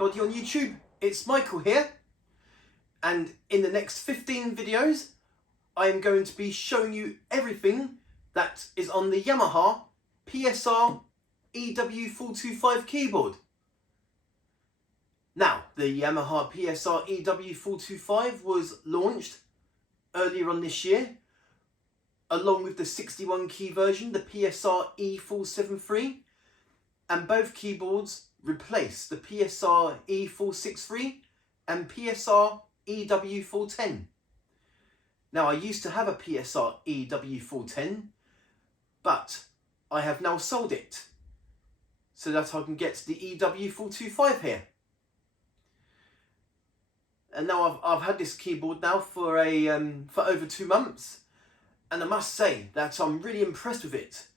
everybody on YouTube, it's Michael here, and in the next 15 videos I am going to be showing you everything that is on the Yamaha PSR-EW425 keyboard. Now, the Yamaha PSR-EW425 was launched earlier on this year, along with the 61 key version, the PSR-E463, and both keyboards replace the PSR-E463 and PSR-EW410. Now, I used to have a PSR-EW410, but I have now sold it so that I can get the EW425 here. And now I've had this keyboard now for over 2 months, and I must say that I'm really impressed with it.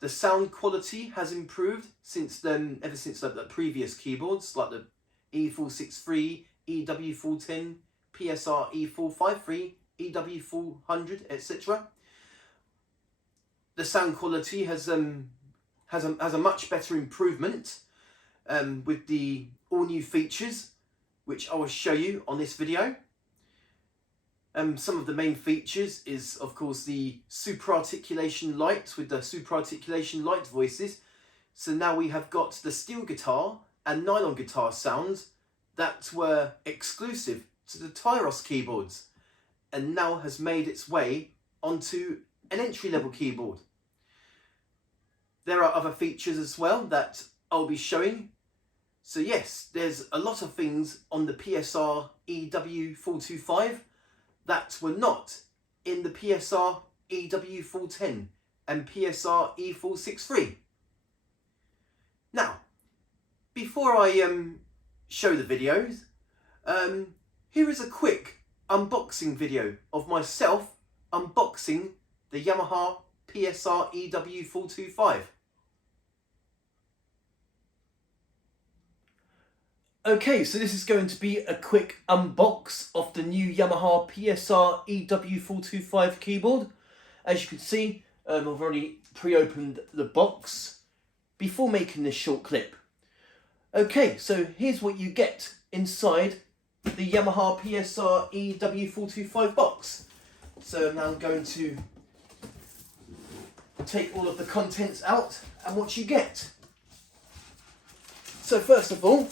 The sound quality has improved ever since the previous keyboards, like the E463, EW410, PSR-E453, EW410, etc. The sound quality has a much better improvement with the all new features, which I will show you on this video. Some of the main features is, of course, the Super Articulation Lite with the Super Articulation Lite voices. So now we have got the steel guitar and nylon guitar sounds that were exclusive to the Tyros keyboards, and now has made its way onto an entry-level keyboard. There are other features as well that I'll be showing. So yes, there's a lot of things on the PSR-EW425 that were not in the PSR-EW410 and PSR-E463. Now, before I show the videos, here is a quick unboxing video of myself unboxing the Yamaha PSR-EW425. Okay, so this is going to be a quick unbox of the new Yamaha PSR-EW425 keyboard. As you can see, I've already pre-opened the box before making this short clip. Okay, so here's what you get inside the Yamaha PSR-EW425 box. So now I'm going to take all of the contents out and what you get. So first of all,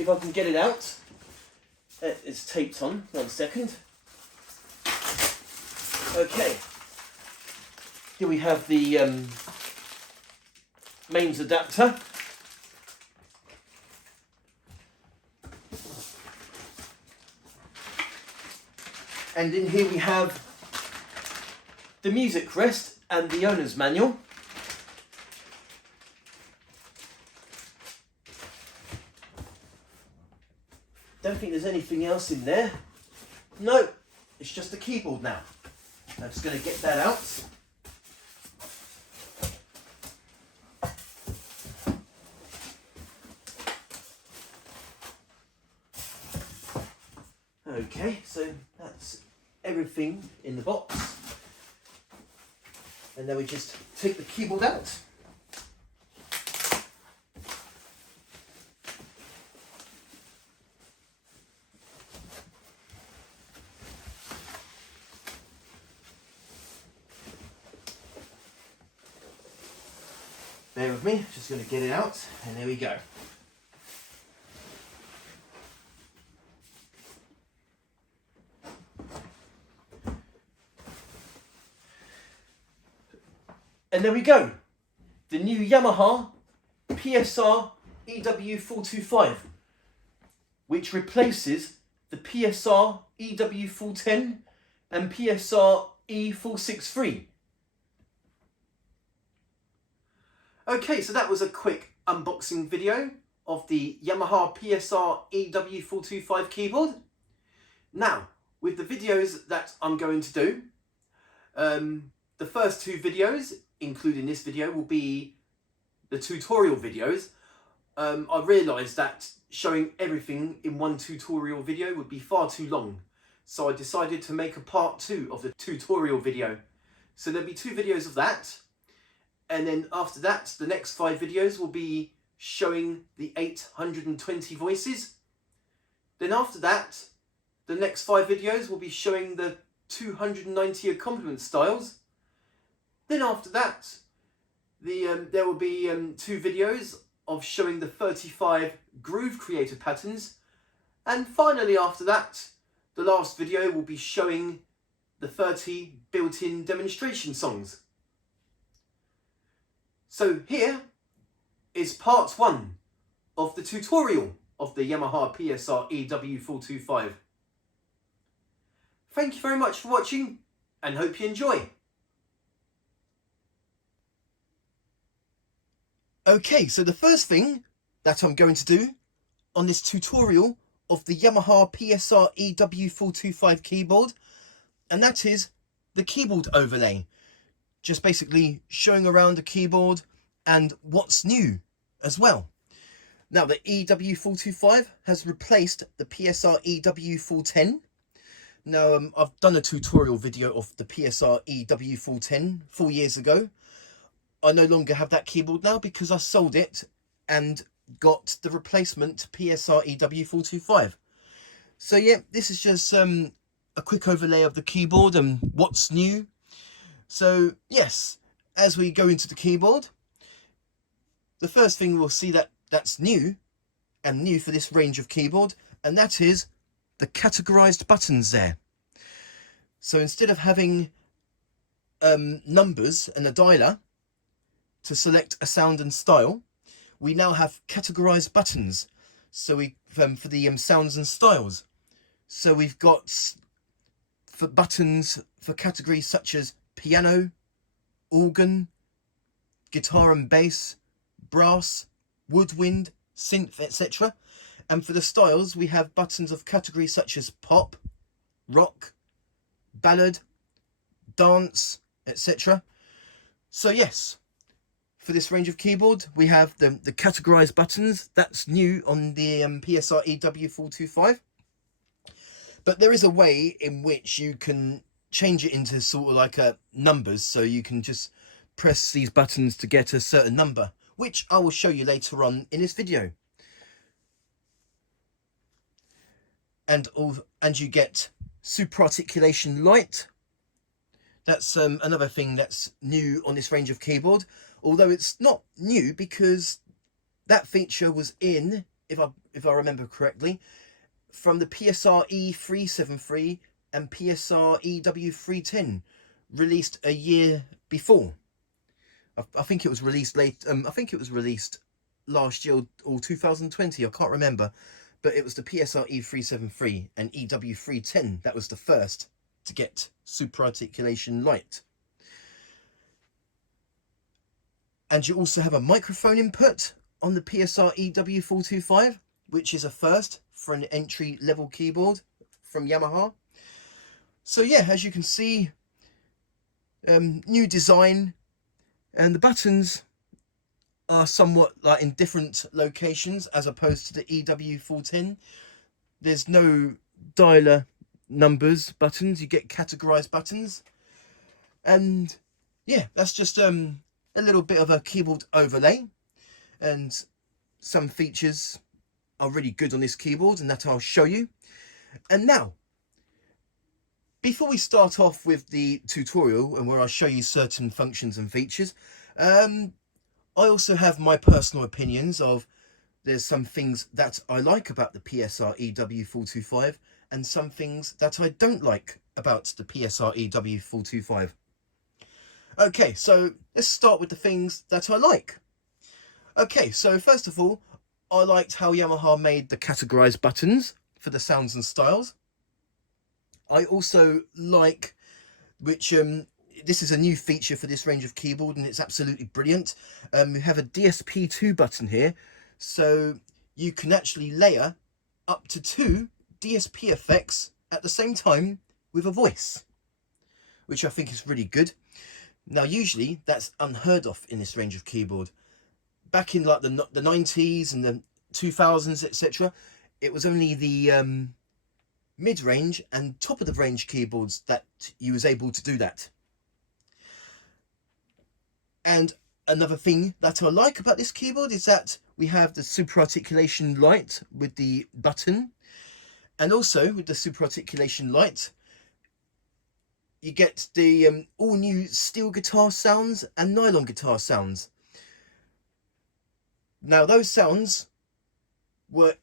if I can get it out, it's taped on, 1 second. Okay, here we have the mains adapter. And in here we have the music rest and the owner's manual. Don't think there's anything else in there. No, it's just the keyboard now. I'm just going to get that out. Okay, so that's everything in the box. And then we just take the keyboard out. Bear with me, just going to get it out, and there we go. And there we go, the new Yamaha PSR-EW425, which replaces the PSR-EW410 and PSR-E463. Okay, so that was a quick unboxing video of the Yamaha PSR-EW425 keyboard. Now, with the videos that I'm going to do, the first 2 videos, including this video, will be the tutorial videos. I realised that showing everything in one tutorial video would be far too long, so I decided to make a part 2 of the tutorial video. So there'll be 2 videos of that, and then after that, the next 5 videos will be showing the 820 voices. Then after that, the next 5 videos will be showing the 290 accompaniment styles. Then after that, there will be 2 videos of showing the 35 groove creator patterns. And finally after that, the last video will be showing the 30 built-in demonstration songs. So here is part 1 of the tutorial of the Yamaha PSR-EW425. Thank you very much for watching and hope you enjoy. Okay, so the first thing that I'm going to do on this tutorial of the Yamaha PSR-EW425 keyboard, and that is the keyboard overlay. Just basically showing around the keyboard and what's new as well. Now the EW425 has replaced the PSR-EW410. Now I've done a tutorial video of the PSR-EW410 4 years ago. I no longer have that keyboard now because I sold it and got the replacement PSR-EW425. So yeah, this is just a quick overlay of the keyboard and what's new. So yes, as we go into the keyboard, the first thing we'll see that's new, and new for this range of keyboard, and that is the categorized buttons there. So instead of having numbers and a dialer to select a sound and style, we now have categorized buttons. So we for the sounds and styles. So we've got for buttons for categories such as piano, organ, guitar and bass, brass, woodwind, synth, etc. And for the styles, we have buttons of categories such as pop, rock, ballad, dance, etc. So yes, for this range of keyboard, we have the categorized buttons. That's new on the PSR-EW425. But there is a way in which you can change it into sort of like numbers. So you can just press these buttons to get a certain number, which I will show you later on in this video. And you get super articulation Lite. That's another thing that's new on this range of keyboard, although it's not new because that feature was in, if I remember correctly, from the PSR-E463 and PSR-EW410, released a year before. I think it was released late. I think it was released last year or 2020. I can't remember, but it was the PSR-E463 and EW410 that was the first to get super articulation Lite. And you also have a microphone input on the PSR-EW425, which is a first for an entry level keyboard from Yamaha. So yeah, as you can see, new design, and the buttons are somewhat like in different locations as opposed to the EW410. There's no dialer numbers buttons, you get categorized buttons. And yeah, that's just a little bit of a keyboard overlay, and some features are really good on this keyboard and that I'll show you. And now, before we start off with the tutorial and where I'll show you certain functions and features, I also have my personal opinions of there's some things that I like about the PSR-EW425 and some things that I don't like about the PSR-EW425. Okay, so let's start with the things that I like. Okay, so first of all, I liked how Yamaha made the categorized buttons for the sounds and styles. I also like, which this is a new feature for this range of keyboard and it's absolutely brilliant. We have a DSP2 button here, so you can actually layer up to 2 DSP effects at the same time with a voice, which I think is really good. Now usually that's unheard of in this range of keyboard. Back in like the 90s and the 2000s, etc., it was only the mid-range and top of the range keyboards that you was able to do that. And Another thing that I like about this keyboard is that we have the Super Articulation Lite with the Botton, and also with the Super Articulation Lite you get the all new steel guitar sounds and nylon guitar sounds. Now those sounds were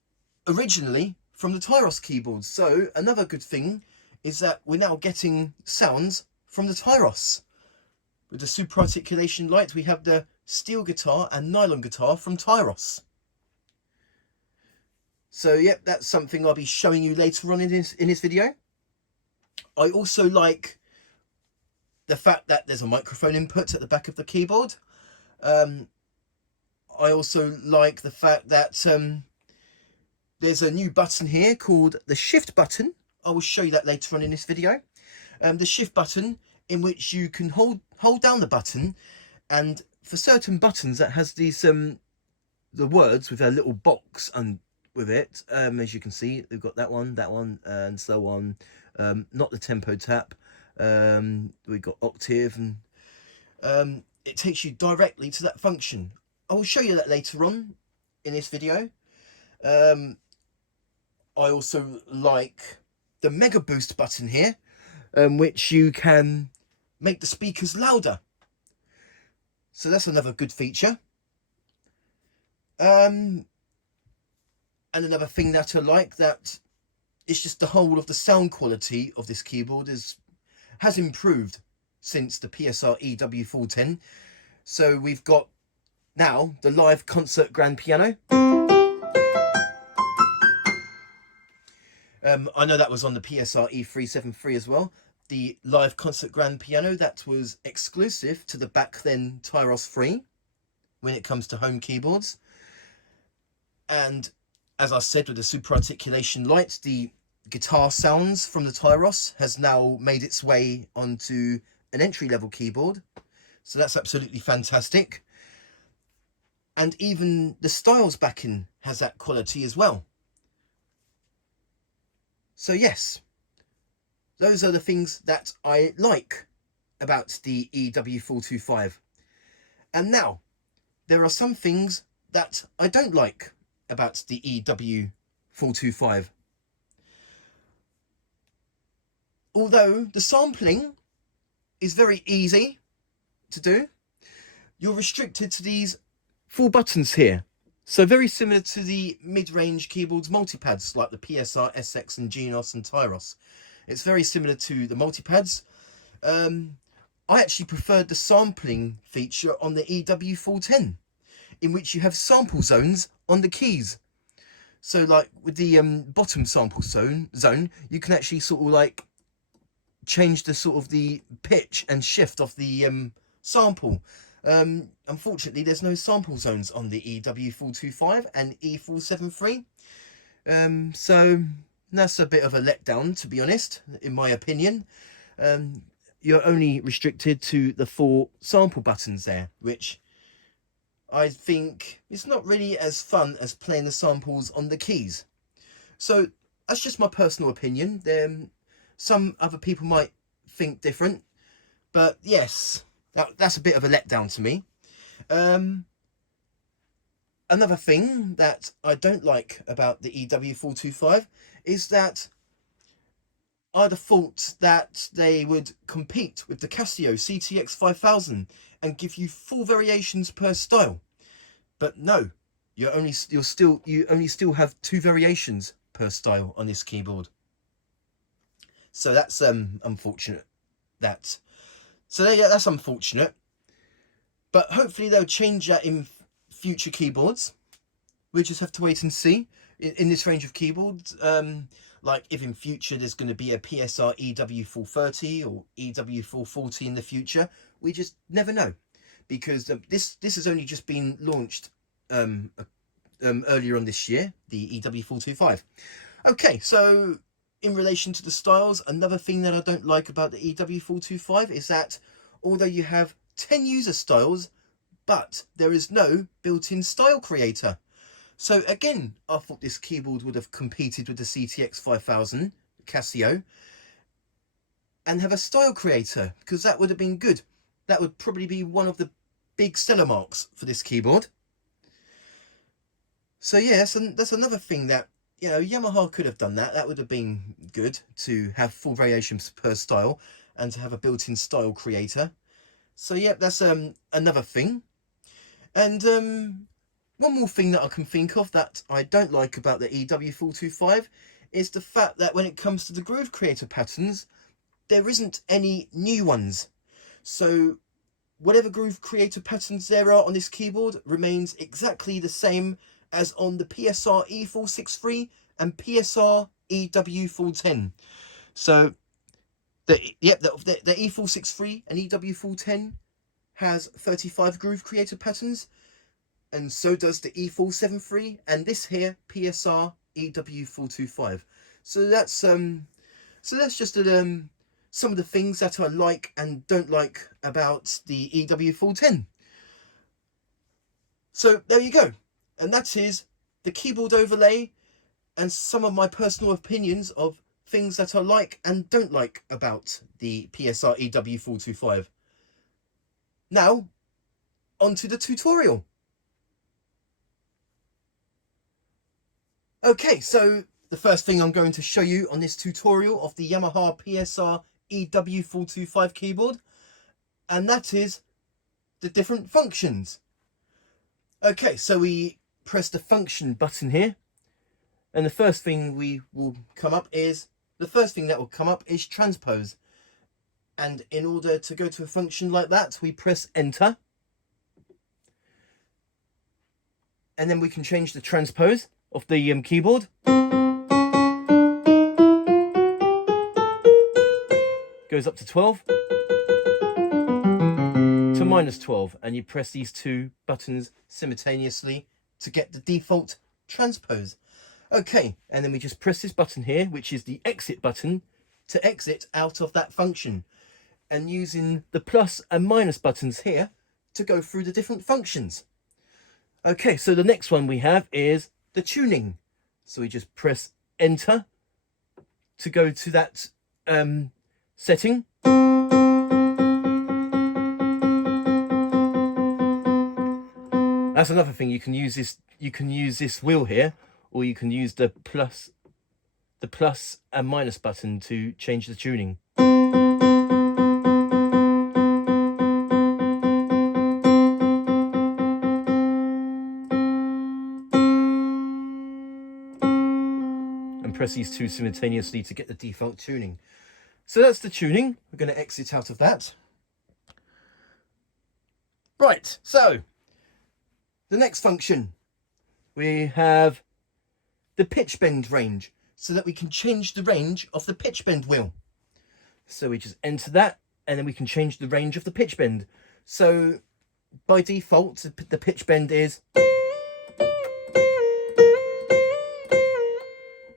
originally from the Tyros keyboards, so another good thing is that we're now getting sounds from the Tyros. With the Super Articulation Lite we have the steel guitar and nylon guitar from Tyros. So yep, that's something I'll be showing you later on in this video. I also like the fact that there's a microphone input at the back of the keyboard. I also like the fact that there's a new button here called the shift button. I will show you that later on in this video. The shift button, in which you can hold down the button, and for certain buttons that has these the words with a little box and with it, as you can see we've got that one and so on. Not the tempo tap, we've got octave, and it takes you directly to that function. I will show you that later on in this video. I also like the Mega Boost button here, which you can make the speakers louder. So that's another good feature. And another thing that I like, that it's just the whole of the sound quality of this keyboard has improved since the PSR-EW410. So we've got now the live concert grand piano. I know that was on the PSR-E373 as well. The live concert grand piano that was exclusive to the back then Tyros 3 when it comes to home keyboards. And as I said, with the Super Articulation Lite, the guitar sounds from the Tyros has now made its way onto an entry-level keyboard. So that's absolutely fantastic. And even the Styles backing has that quality as well. So yes, those are the things that I like about the EW425. And now, there are some things that I don't like about the EW425. Although the sampling is very easy to do, you're restricted to these 4 buttons here. So very similar to the mid-range keyboards multipads like the PSR, SX and Genos and Tyros. It's very similar to the multipads. I actually preferred the sampling feature on the EW410, in which you have sample zones on the keys. So like with the bottom sample zone, you can actually sort of like change the sort of the pitch and shift of the sample. Unfortunately, there's no sample zones on the EW425 and E473. So that's a bit of a letdown, to be honest, in my opinion. You're only restricted to the 4 sample buttons there, which I think is not really as fun as playing the samples on the keys. So that's just my personal opinion. Some other people might think different, but yes, that's a bit of a letdown to me. Another thing that I don't like about the EW425 is that I'd have thought that they would compete with the Casio CTX 5000 and give you 4 variations per style, but no, you only still have 2 variations per style on this keyboard. So that's unfortunate. That's unfortunate, but hopefully they'll change that in future keyboards. We'll just have to wait and see in this range of keyboards. Like if in future there's going to be a PSR-EW430 or EW440 in the future, we just never know, because this has only just been launched earlier on this year, the EW425. Okay, so in relation to the styles, another thing that I don't like about the EW425 is that although you have 10 user styles, but there is no built-in style creator. So again, I thought this keyboard would have competed with the CTX 5000 Casio and have a style creator, because that would have been good. That would probably be one of the big stellar marks for this keyboard. So yeah, that's another thing that, you know, Yamaha could have done that. That would have been good, to have full variations per style and to have a built-in style creator. So yeah, that's another thing. And one more thing that I can think of that I don't like about the EW425 is the fact that when it comes to the groove creator patterns, there isn't any new ones. So whatever groove creator patterns there are on this keyboard remains exactly the same as on the PSR-E463 and PSR-EW410. So the E463 and EW410 has 35 groove creator patterns, and so does the E473 and this here PSR-EW425. So that's just some of the things that I like and don't like about the EW410. So there you go. And that is the keyboard overlay and some of my personal opinions of things that I like and don't like about the PSR-EW425. Now, onto the tutorial. Okay, so the first thing I'm going to show you on this tutorial of the Yamaha PSR-EW425 keyboard, and that is the different functions. Okay, so we press the function button here, and the first thing that will come up is transpose. And in order to go to a function like that, we press enter, and then we can change the transpose of the keyboard. Goes up to 12 to -12, and you press these two buttons simultaneously to get the default transpose. Okay, and then we just press this button here, which is the exit button, to exit out of that function, and using the plus and minus buttons here to go through the different functions. Okay, so the next one we have is the tuning. So we just press enter to go to that setting. That's another thing. You can use this wheel here, or you can use the plus and minus button to change the tuning. And press these two simultaneously to get the default tuning. So that's the tuning. We're going to exit out of that. Right, so the next function, we have the pitch bend range, so that we can change the range of the pitch bend wheel. So we just enter that, and then we can change the range of the pitch bend. So by default, the pitch bend is,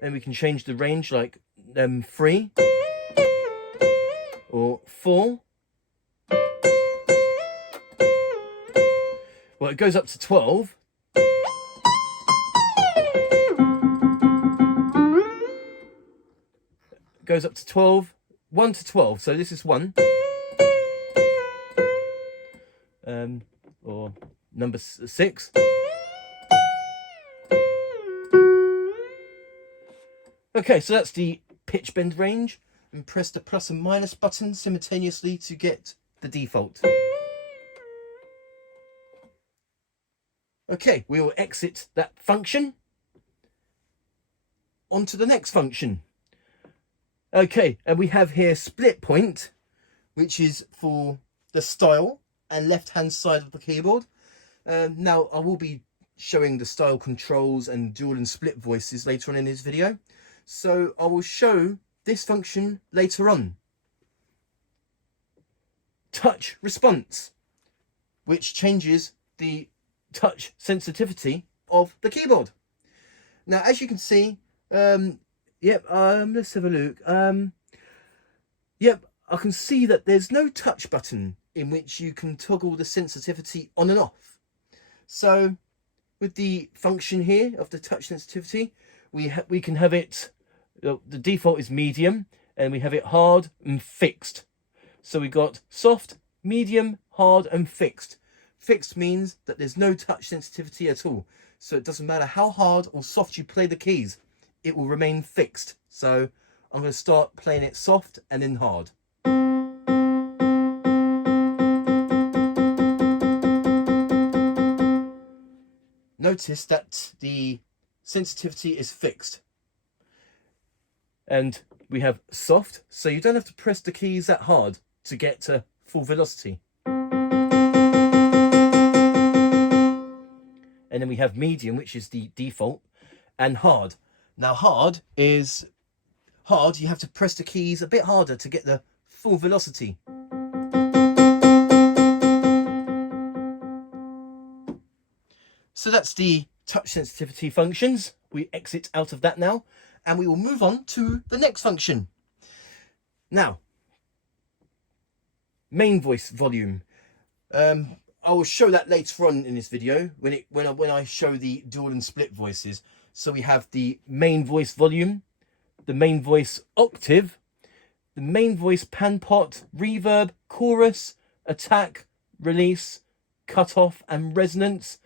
and we can change the range like 3 or 4. Well, it goes up to 12. Goes up to 12, 1 to 12. So this is 1. Or number 6. Okay, so that's the pitch bend range. And press the plus and minus button simultaneously to get the default. Okay, we will exit that function. On to the next function. Okay, and we have here split point, which is for the style and left-hand side of the keyboard. Now, I will be showing the style controls and dual and split voices later on in this video. So I will show this function later on. Touch response, which changes the touch sensitivity of the keyboard. Now, as you can see, let's have a look. I can see that there's no touch button in which you can toggle the sensitivity on and off. So with the function here of the touch sensitivity, we can have it, the default is medium, and we have it hard and fixed. So we got soft, medium, hard and fixed. Fixed means that there's no touch sensitivity at all. So it doesn't matter how hard or soft you play the keys, it will remain fixed. So I'm going to start playing it soft and then hard. Notice that the sensitivity is fixed. And we have soft, so you don't have to press the keys that hard to get to full velocity. And then we have medium, which is the default, and hard. Now hard, you have to press the keys a bit harder to get the full velocity. So that's the touch sensitivity functions. We exit out of that now, and we will move on to the next function. Now, main voice volume. I will show that later on in this video when I show the dual and split voices. So we have the main voice volume, the main voice octave, the main voice pan pot, reverb, chorus, attack, release, cutoff, and resonance.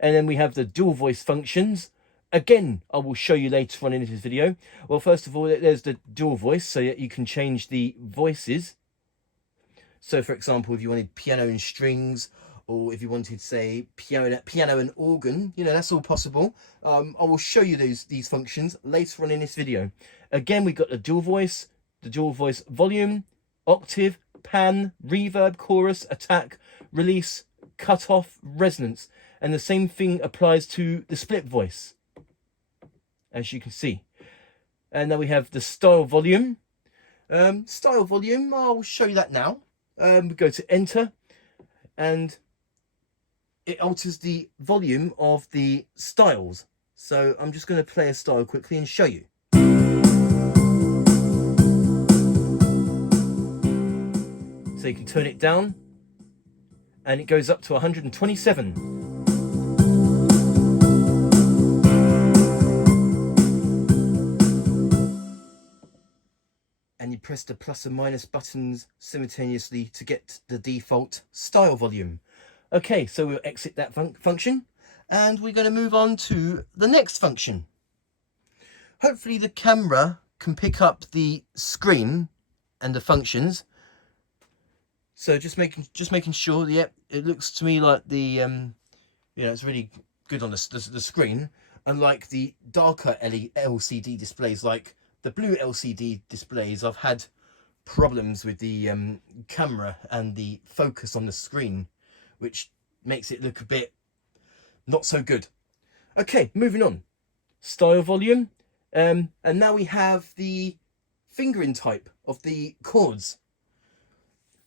And then we have the dual voice functions. Again, I will show you later on in this video. Well, first of all, there's the dual voice, so that you can change the voices. So, for example, if you wanted piano and strings, or if you wanted, say, piano and organ, you know, that's all possible. I will show you these functions later on in this video. Again, we've got the dual voice volume, octave, pan, reverb, chorus, attack, release, cutoff, resonance. And the same thing applies to the split voice, as you can see. And then we have the style volume. I'll show you that now. We go to enter, and it alters the volume of the styles. So I'm just going to play a style quickly and show you. So you can turn it down, and it goes up to 127. And you press the plus and minus buttons simultaneously to get the default style volume. Okay, so we'll exit that function, and we're going to move on to the next function. Hopefully the camera can pick up the screen and the functions. So just making sure, yeah, it looks to me like the it's really good on the screen, unlike the darker LCD displays like the blue LCD displays. I've had problems with the camera and the focus on the screen, which makes it look a bit not so good. Okay, moving on. Style volume. And now we have the fingering type of the chords.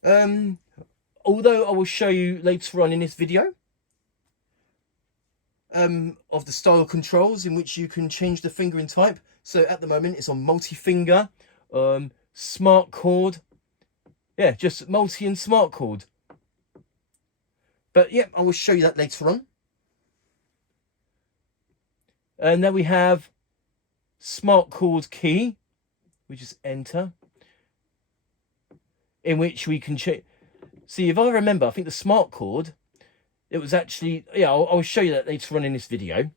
Although I will show you later on in this video of the style controls in which you can change the fingering type. So at the moment it's on multi-finger, smart chord, yeah, just multi and smart chord. But yeah, I will show you that later on. And then we have smart chord key, which is enter, in which we can change. See, if I remember, I think the smart chord, it was actually, yeah, I'll show you that later on in this video.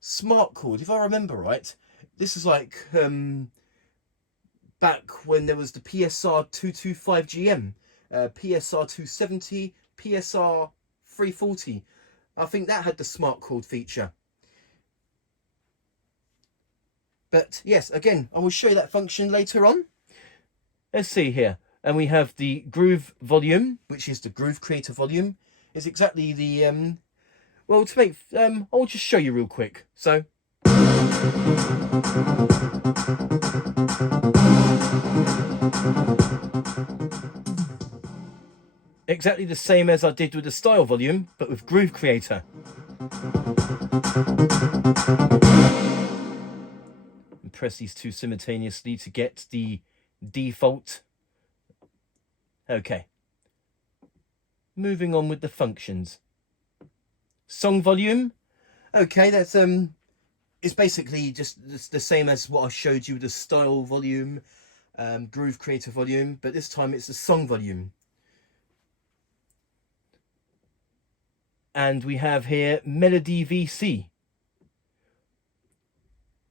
Smart chord, if I remember right, this is like back when there was the PSR-225 GM, PSR-270, PSR-340. I think that had the smart chord feature. But yes, again, I will show you that function later on. Let's see here. And we have the groove volume, which is the groove creator volume. It's exactly the, well, to make, I'll just show you real quick. So. Exactly the same as I did with the style volume, but with groove creator. And press these two simultaneously to get the default. Okay. Moving on with the functions. Song volume. Okay, that's it's basically just the same as what I showed you with the style volume, groove creator volume, but this time it's the song volume. and we have here Melody VC,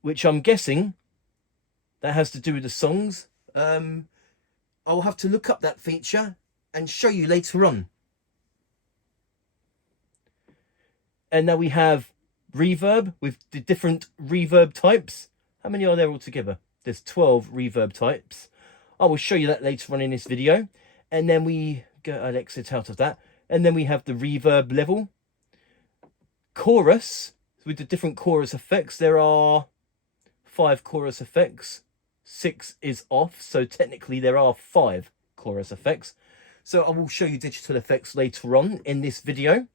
which I'm guessing that has to do with the songs. I'll have to look up that feature and show you later on. And now we have reverb with the different reverb types. How many are there altogether? There's 12 reverb types. I will show you that later on in this video. And then I'll exit out of that. And then we have the reverb level. Chorus, with the different chorus effects. There are 5 chorus effects. 6 is off, so technically there are 5 chorus effects. So I will show you digital effects later on in this video.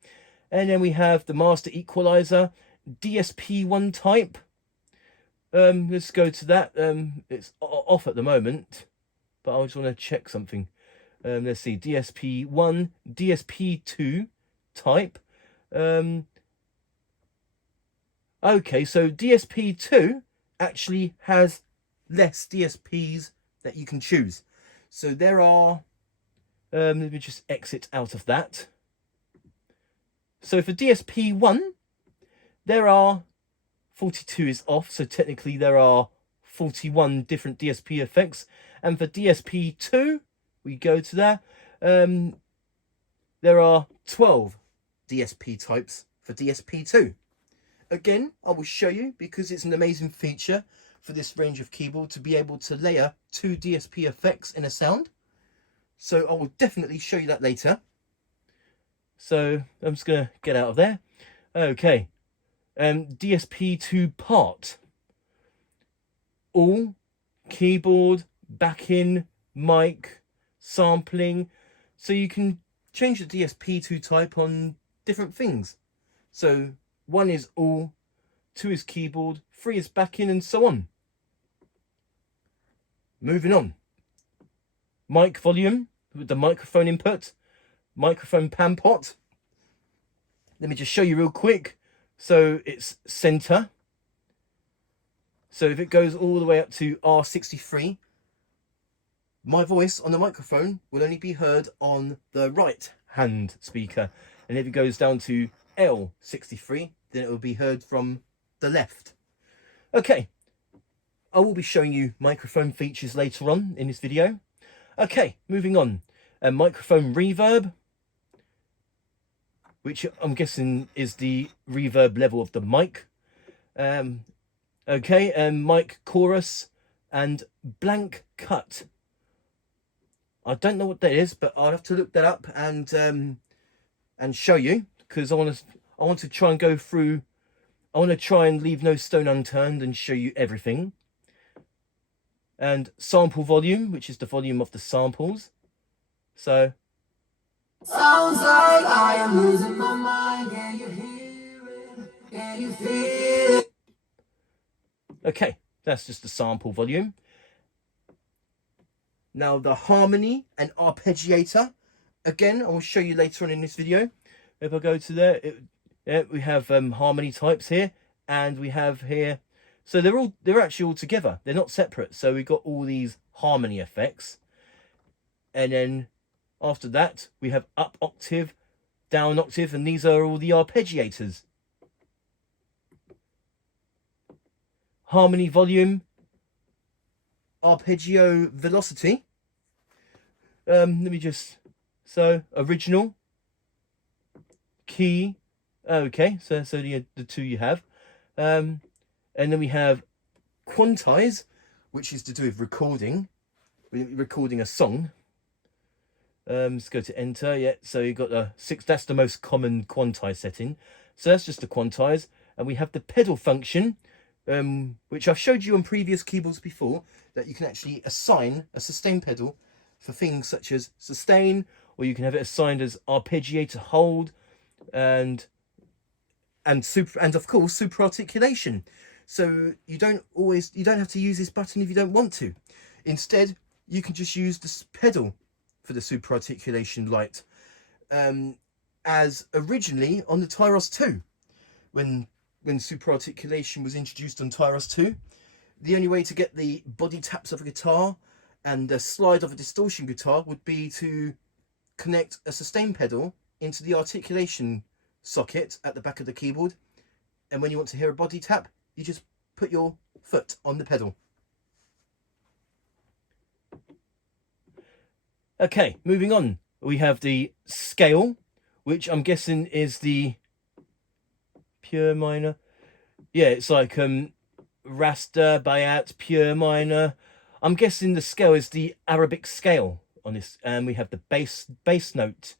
And then we have the master equalizer, DSP1 type. Let's go to that. It's off at the moment, but I just want to check something. Let's see, DSP1, DSP2 type. Okay, so DSP2 actually has less DSPs that you can choose. So there are, let me just exit out of that. So for DSP1, there are 42 is off, so technically there are 41 different DSP effects. And for DSP2, we go to that, there are 12 DSP types for DSP2. Again, I will show you, because it's an amazing feature for this range of keyboard to be able to layer 2 DSP effects in a sound. So I will definitely show you that later. So I'm just going to get out of there. Okay. DSP2 part. All, keyboard, backing, mic, sampling. So you can change the DSP2 type on different things. So 1 is all, 2 is keyboard, 3 is backing, and so on. Moving on. Mic volume with the microphone input. Microphone pan pot. Let me just show you real quick. So it's center. So if it goes all the way up to R63, my voice on the microphone will only be heard on the right hand speaker. And if it goes down to L63, then it will be heard from the left. Okay, I will be showing you microphone features later on in this video. Okay, moving on. Microphone reverb, which I'm guessing is the reverb level of the mic. Okay, mic chorus and blank cut. I don't know what that is, but I'll have to look that up and show you, because I want to try and go through. I want to try and leave no stone unturned and show you everything. And sample volume, which is the volume of the samples. So sounds like I am losing my mind. Can you hear it? Can you feel it? Okay, that's just the sample volume. Now the harmony and arpeggiator. Again, I will show you later on in this video. If I go to there, we have harmony types here, and we have here. So they're actually all together. They're not separate. So we've got all these harmony effects, and then after that we have up octave, down octave, and these are all the arpeggiators. Harmony volume, arpeggio velocity. Let me just, so original, key. Okay, so the two you have. And then we have quantize, which is to do with recording a song. Let's go to enter. Yeah, so you've got the 6. That's the most common quantize setting. So that's just the quantize. And we have the pedal function, which I've showed you on previous keyboards before, that you can actually assign a sustain pedal for things such as sustain, or you can have it assigned as arpeggiator hold, and of course super articulation. So you don't have to use this button if you don't want to. Instead, you can just use this pedal for the super articulation Lite, as originally on the Tyros 2. When super articulation was introduced on Tyros 2, the only way to get the body taps of a guitar and the slide of a distortion guitar would be to connect a sustain pedal into the articulation socket at the back of the keyboard, and when you want to hear a body tap, you just put your foot on the pedal. Okay, moving on, we have the scale, which I'm guessing is the pure minor. Yeah, it's like Rasta, Bayat, pure minor. I'm guessing the scale is the Arabic scale on this, and we have the bass note.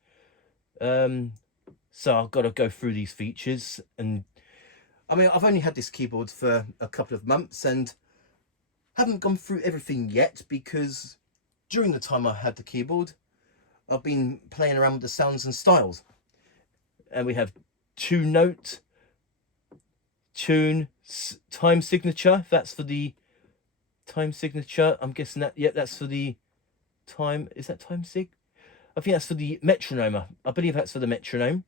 So I've got to go through these features, and I mean, I've only had this keyboard for a couple of months and haven't gone through everything yet, because during the time I had the keyboard, I've been playing around with the sounds and styles. And we have tune note, tune, time signature. That's for the time signature. I'm guessing that, yeah, that's for the time. Is that time sig? I think that's for the metronome. I believe that's for the metronome.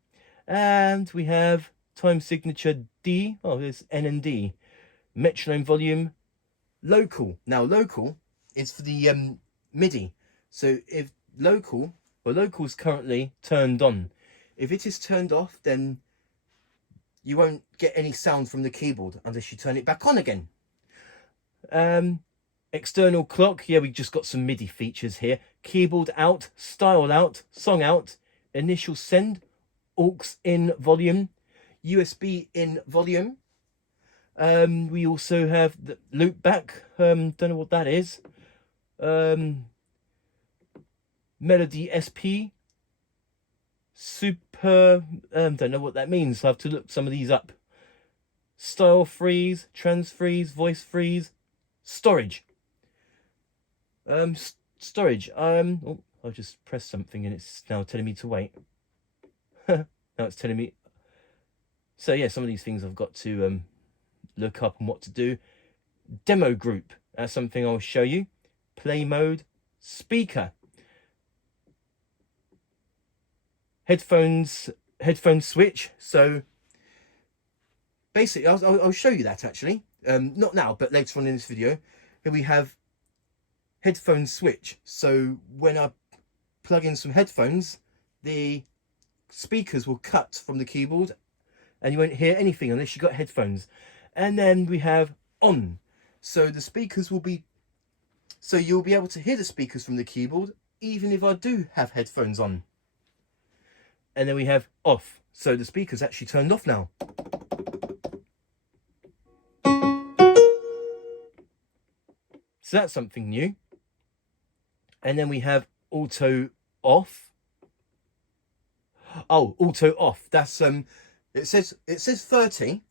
And we have time signature D. Oh, there's N and D. Metronome volume, local. Now, local is for the MIDI. So if local is currently turned on. If it is turned off, then you won't get any sound from the keyboard unless you turn it back on again. External clock. Yeah, we just got some MIDI features here. Keyboard out, style out, song out, initial send, aux in volume, USB in volume. We also have the loop back. Don't know what that is. Melody SP. Super. Don't know what that means. I have to look some of these up. Style freeze, trans freeze, voice freeze, storage. Storage. Oh, I just pressed something and it's now telling me to wait. Now it's telling me. So yeah, some of these things I've got to look up and what to do. Demo group. That's something I'll show you. Play mode. Speaker. Headphone switch. So basically, I'll show you that actually. Not now, but later on in this video. Here we have headphone switch. So when I plug in some headphones, the speakers will cut from the keyboard and you won't hear anything unless you've got headphones. And then we have on. So the speakers will be, so you'll be able to hear the speakers from the keyboard even if I do have headphones on. And then we have off. So the speaker's actually turned off now. So that's something new. And then we have auto off. Oh, auto off. That's it says 30.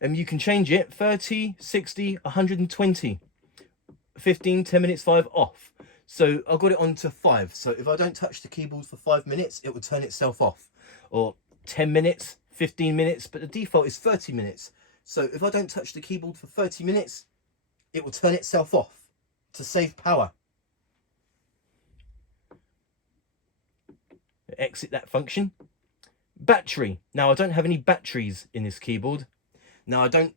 And you can change it 30, 60, 120. 15, 10 minutes, 5 off. So I got it on to 5. So if I don't touch the keyboard for 5 minutes, it will turn itself off. Or 10 minutes, 15 minutes, but the default is 30 minutes. So if I don't touch the keyboard for 30 minutes, it will turn itself off to save power. Exit that function. Battery. Now I don't have any batteries in this keyboard. Now I don't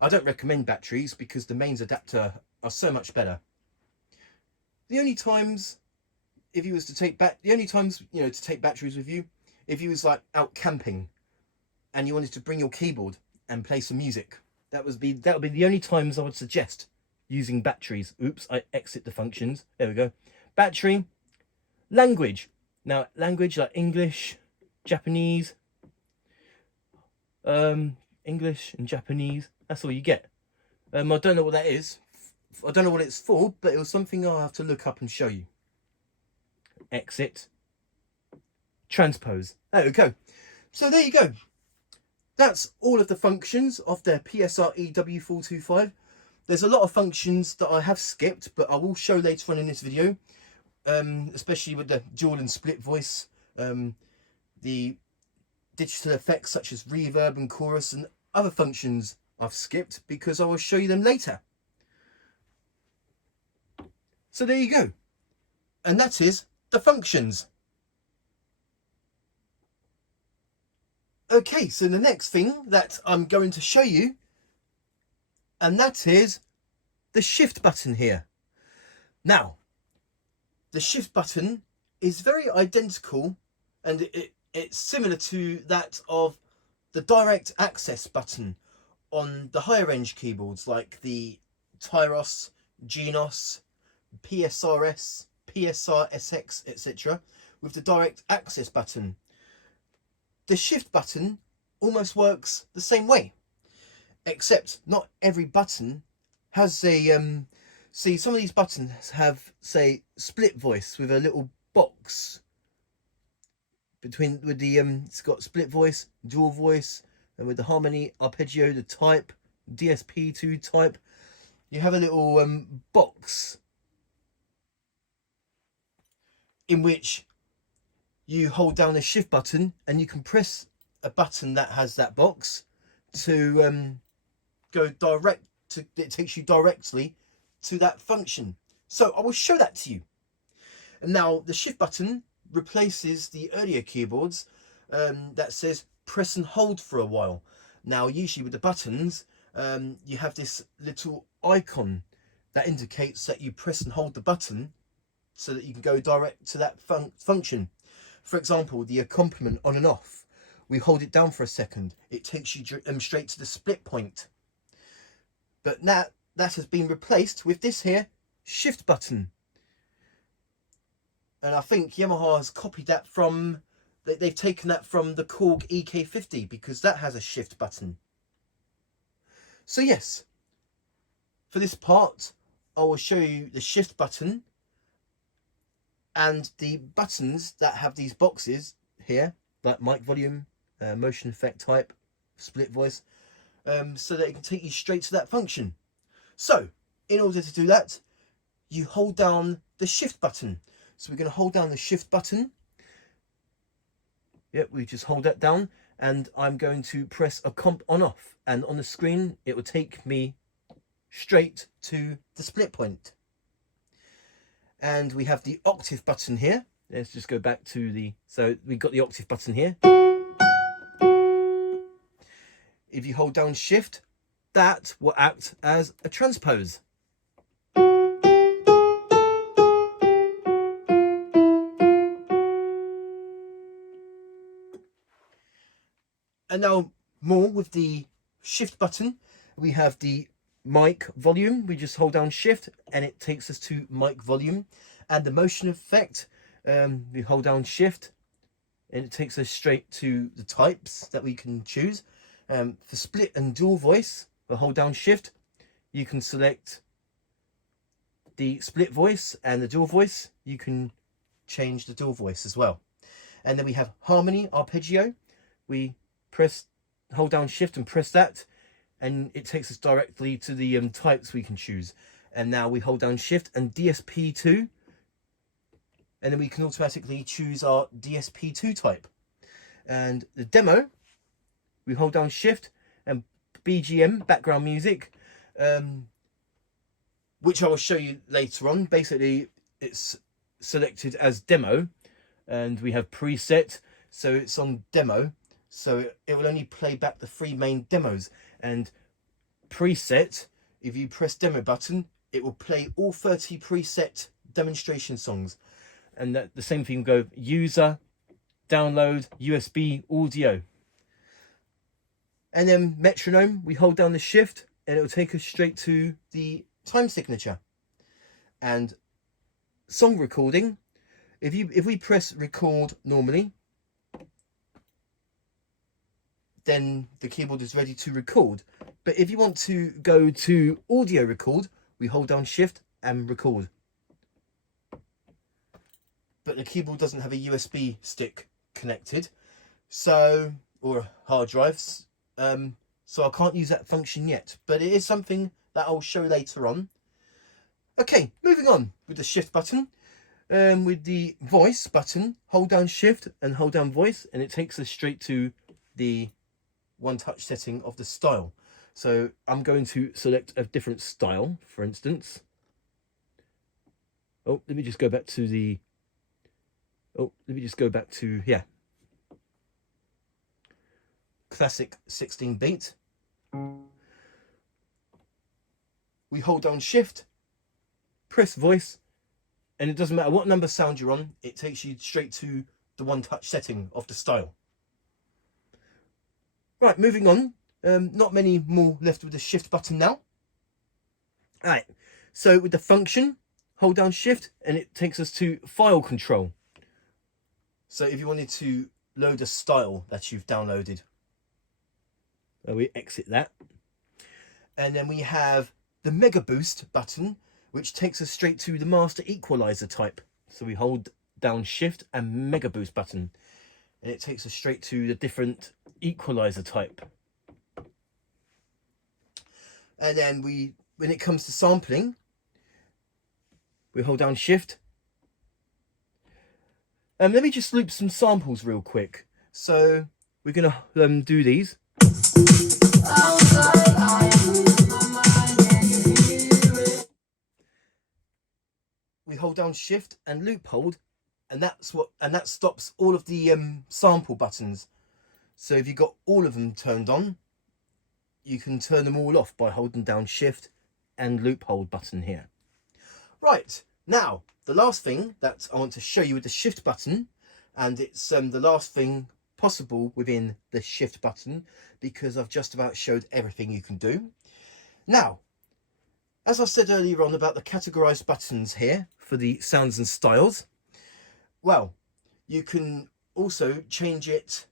recommend batteries because the mains adapter are so much better. The only times, if you was to take to take batteries with you, if you was like out camping and you wanted to bring your keyboard and play some music, that would be the only times I would suggest using batteries. Oops, I exit the functions. There we go. Battery. Language. Now language like English, Japanese, English and Japanese. That's all you get. I don't know what that is. I don't know what it's for, but it was something I'll have to look up and show you. Exit. Transpose. There we go. So there you go. That's all of the functions of their PSR-EW425. There's a lot of functions that I have skipped, but I will show later on in this video, especially with the dual and split voice, the digital effects such as reverb and chorus and other functions I've skipped because I will show you them later. So there you go. And that is the functions. Okay, so the next thing that I'm going to show you, and that is the shift button here. Now, the shift button is very identical, and it's similar to that of the direct access button on the higher range keyboards like the Tyros, Genos, PSRS, PSR-SX, etc. with the direct access button. The shift button almost works the same way, except not every button has a see, some of these buttons have, say, split voice with a little box between, with the it's got split voice, dual voice, and with the harmony, arpeggio, the type, DSP2 type, you have a little box in which you hold down the shift button and you can press a button that has that box to go direct to, it takes you directly to that function. So I will show that to you. And now the shift button replaces the earlier keyboards that says press and hold for a while. Now usually with the buttons you have this little icon that indicates that you press and hold the button so that you can go direct to that function. For example, the accompaniment on and off, we hold it down for a second, it takes you straight to the split point. But now that has been replaced with this here shift button. And I think Yamaha has copied that from, they've taken that from the Korg EK50 because that has a shift button. So yes, for this part, I will show you the shift button and the buttons that have these boxes here, like mic volume, motion effect type, split voice, so that it can take you straight to that function. So in order to do that, you hold down the shift button. So we're going to hold down the shift button. Yep, we just hold that down and I'm going to press a comp on off, and on the screen it will take me straight to the split point. And we have the octave button here. Let's just go back to the, so we've got the octave button here. If you hold down shift, that will act as a transpose. And now more with the shift button, we have the mic volume. We just hold down shift and it takes us to mic volume. And the motion effect, we hold down shift and it takes us straight to the types that we can choose. For split and dual voice, we'll hold down shift. You can select the split voice and the dual voice. You can change the dual voice as well. And then we have harmony, arpeggio. We hold down shift and press that, and it takes us directly to the types we can choose. And now we hold down shift and DSP2, and then we can automatically choose our DSP2 type. And the demo, we hold down shift and BGM, background music, which I will show you later on. Basically it's selected as demo and we have preset, so it's on demo, so it will only play back the 3 main demos. And preset, if you press demo button, it will play all 30 preset demonstration songs. And that, the same thing go user, download, USB, audio. And then metronome, we hold down the shift and it will take us straight to the time signature. And song recording, if we press record normally, then the keyboard is ready to record. But if you want to go to audio record, we hold down shift and record. But the keyboard doesn't have a USB stick connected, so, or hard drives, so I can't use that function yet, but it is something that I'll show later on. Okay, moving on with the shift button. With the voice button, hold down shift and hold down voice, and it takes us straight to the one touch setting of the style. So I'm going to select a different style, for instance. Oh, let me just go back to the, yeah, classic 16-beat. We hold down shift, press voice, and it doesn't matter what number sound you're on, it takes you straight to the one-touch setting of the style. Right, moving on. Not many more left with the shift button now. Alright, so with the function, hold down shift and it takes us to file control. So if you wanted to load a style that you've downloaded, we exit that. And then we have the Mega Boost button, which takes us straight to the master equalizer type. So we hold down shift and Mega Boost button and it takes us straight to the different equalizer type. And then when it comes to sampling, we hold down shift. Let me just loop some samples real quick. So we're gonna do these. We hold down shift and loop hold, and that stops all of the sample buttons. So if you've got all of them turned on, you can turn them all off by holding down shift and loop hold button here. Right, now the last thing that I want to show you with the shift button, and it's the last thing possible within the shift button because I've just about showed everything you can do. Now, as I said earlier on about the categorized buttons here for the sounds and styles, well, you can also change it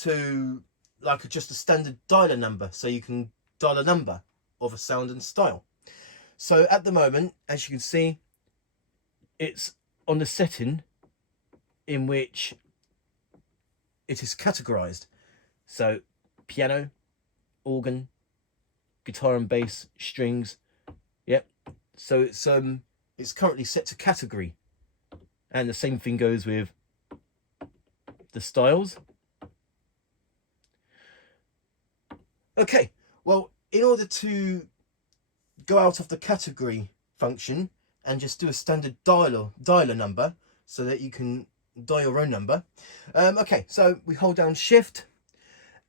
to like just a standard dialer number, so you can dial a number of a sound and style. So at the moment, as you can see, it's on the setting in which it is categorized. So piano, organ, guitar and bass, strings. Yep. So it's currently set to category. And the same thing goes with the styles. Okay, well, in order to go out of the category function and just do a standard dialer number so that you can dial your own number. Okay, so we hold down shift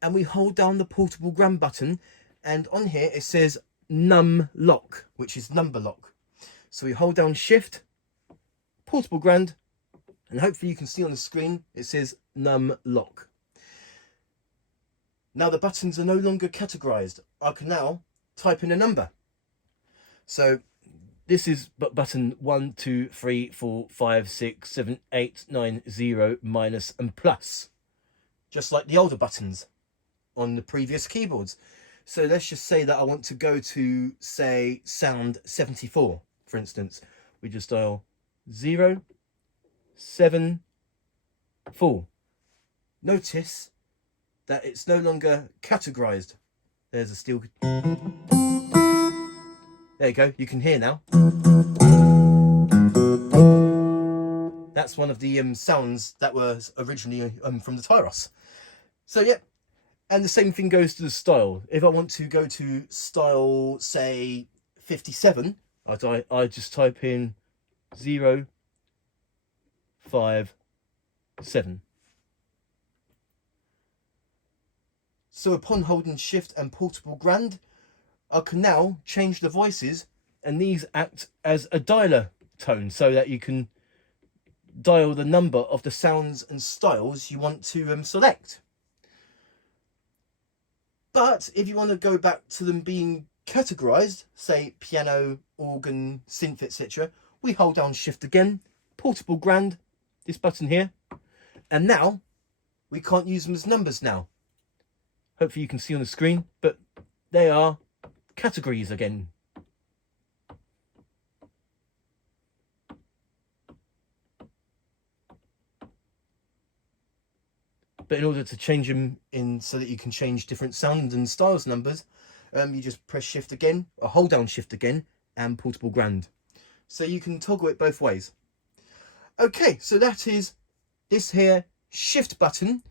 and we hold down the portable grand button, and on here it says num lock, which is number lock. So we hold down shift, portable grand, and hopefully you can see on the screen it says num lock. Now the buttons are no longer categorized. I can now type in a number. So this is button 1, 2, 3, 4, 5, 6, 7, 8, 9, 0, minus and plus. Just like the older buttons on the previous keyboards. So let's just say that I want to go to, say, sound 74, for instance. We just dial 0, 7, 4. Notice that it's no longer categorized. There's a steel. There you go, you can hear now. That's one of the sounds that was originally from the Tyros. So yeah, and the same thing goes to the style. If I want to go to style, say 57, I just type in 0, 5, 7. So upon holding shift and portable grand, I can now change the voices, and these act as a dialer tone so that you can dial the number of the sounds and styles you want to select. But if you want to go back to them being categorized, say piano, organ, synth, etc., we hold down shift again, portable grand, this button here, and now we can't use them as numbers now. Hopefully you can see on the screen, but they are categories again. But in order to change them in so that you can change different sounds and styles numbers, you just press shift again, or hold down shift again, and portable grand. So you can toggle it both ways. Okay, so that is this here shift button,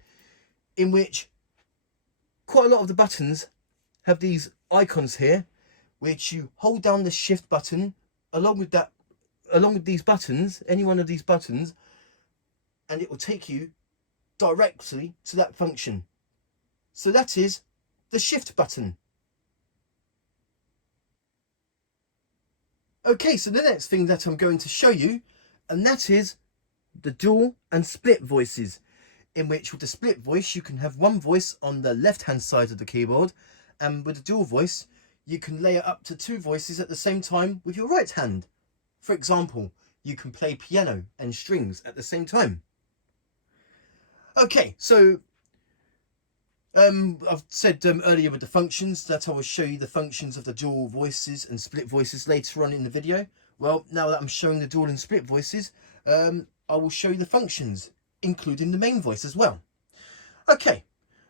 in which quite a lot of the buttons have these icons here, which you hold down the shift button along with these buttons, any one of these buttons, and it will take you directly to that function. So that is the shift button. Okay, so the next thing that I'm going to show you, and that is the dual and split voices. in which with the split voice you can have one voice on the left hand side of the keyboard, and with the dual voice you can layer up to two voices at the same time with your right hand. For example, you can play piano and strings at the same time. Okay, so I've said earlier with the functions that I will show you the functions of the dual voices and split voices later on in the video. Well, now that I'm showing the dual and split voices, I will show you the functions, including the main voice as well. Okay,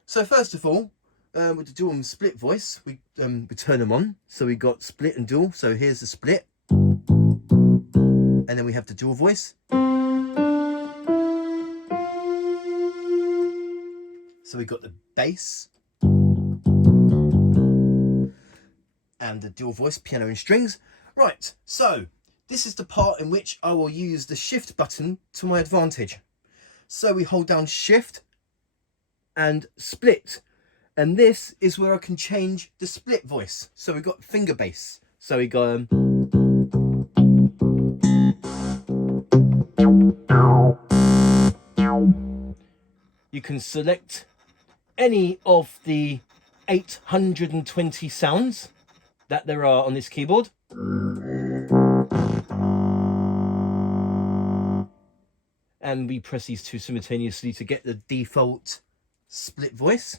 so first of all, with the dual and split voice, we turn them on. So we got split and dual. So here's the split, and then we have the dual voice. So we got the bass and the dual voice, piano and strings. Right, so this is the part in which I will use the shift button to my advantage. So we hold down shift and split, and this is where I can change the split voice. So we've got finger bass. So we got you can select any of the 820 sounds that there are on this keyboard. And we press these two simultaneously to get the default split voice.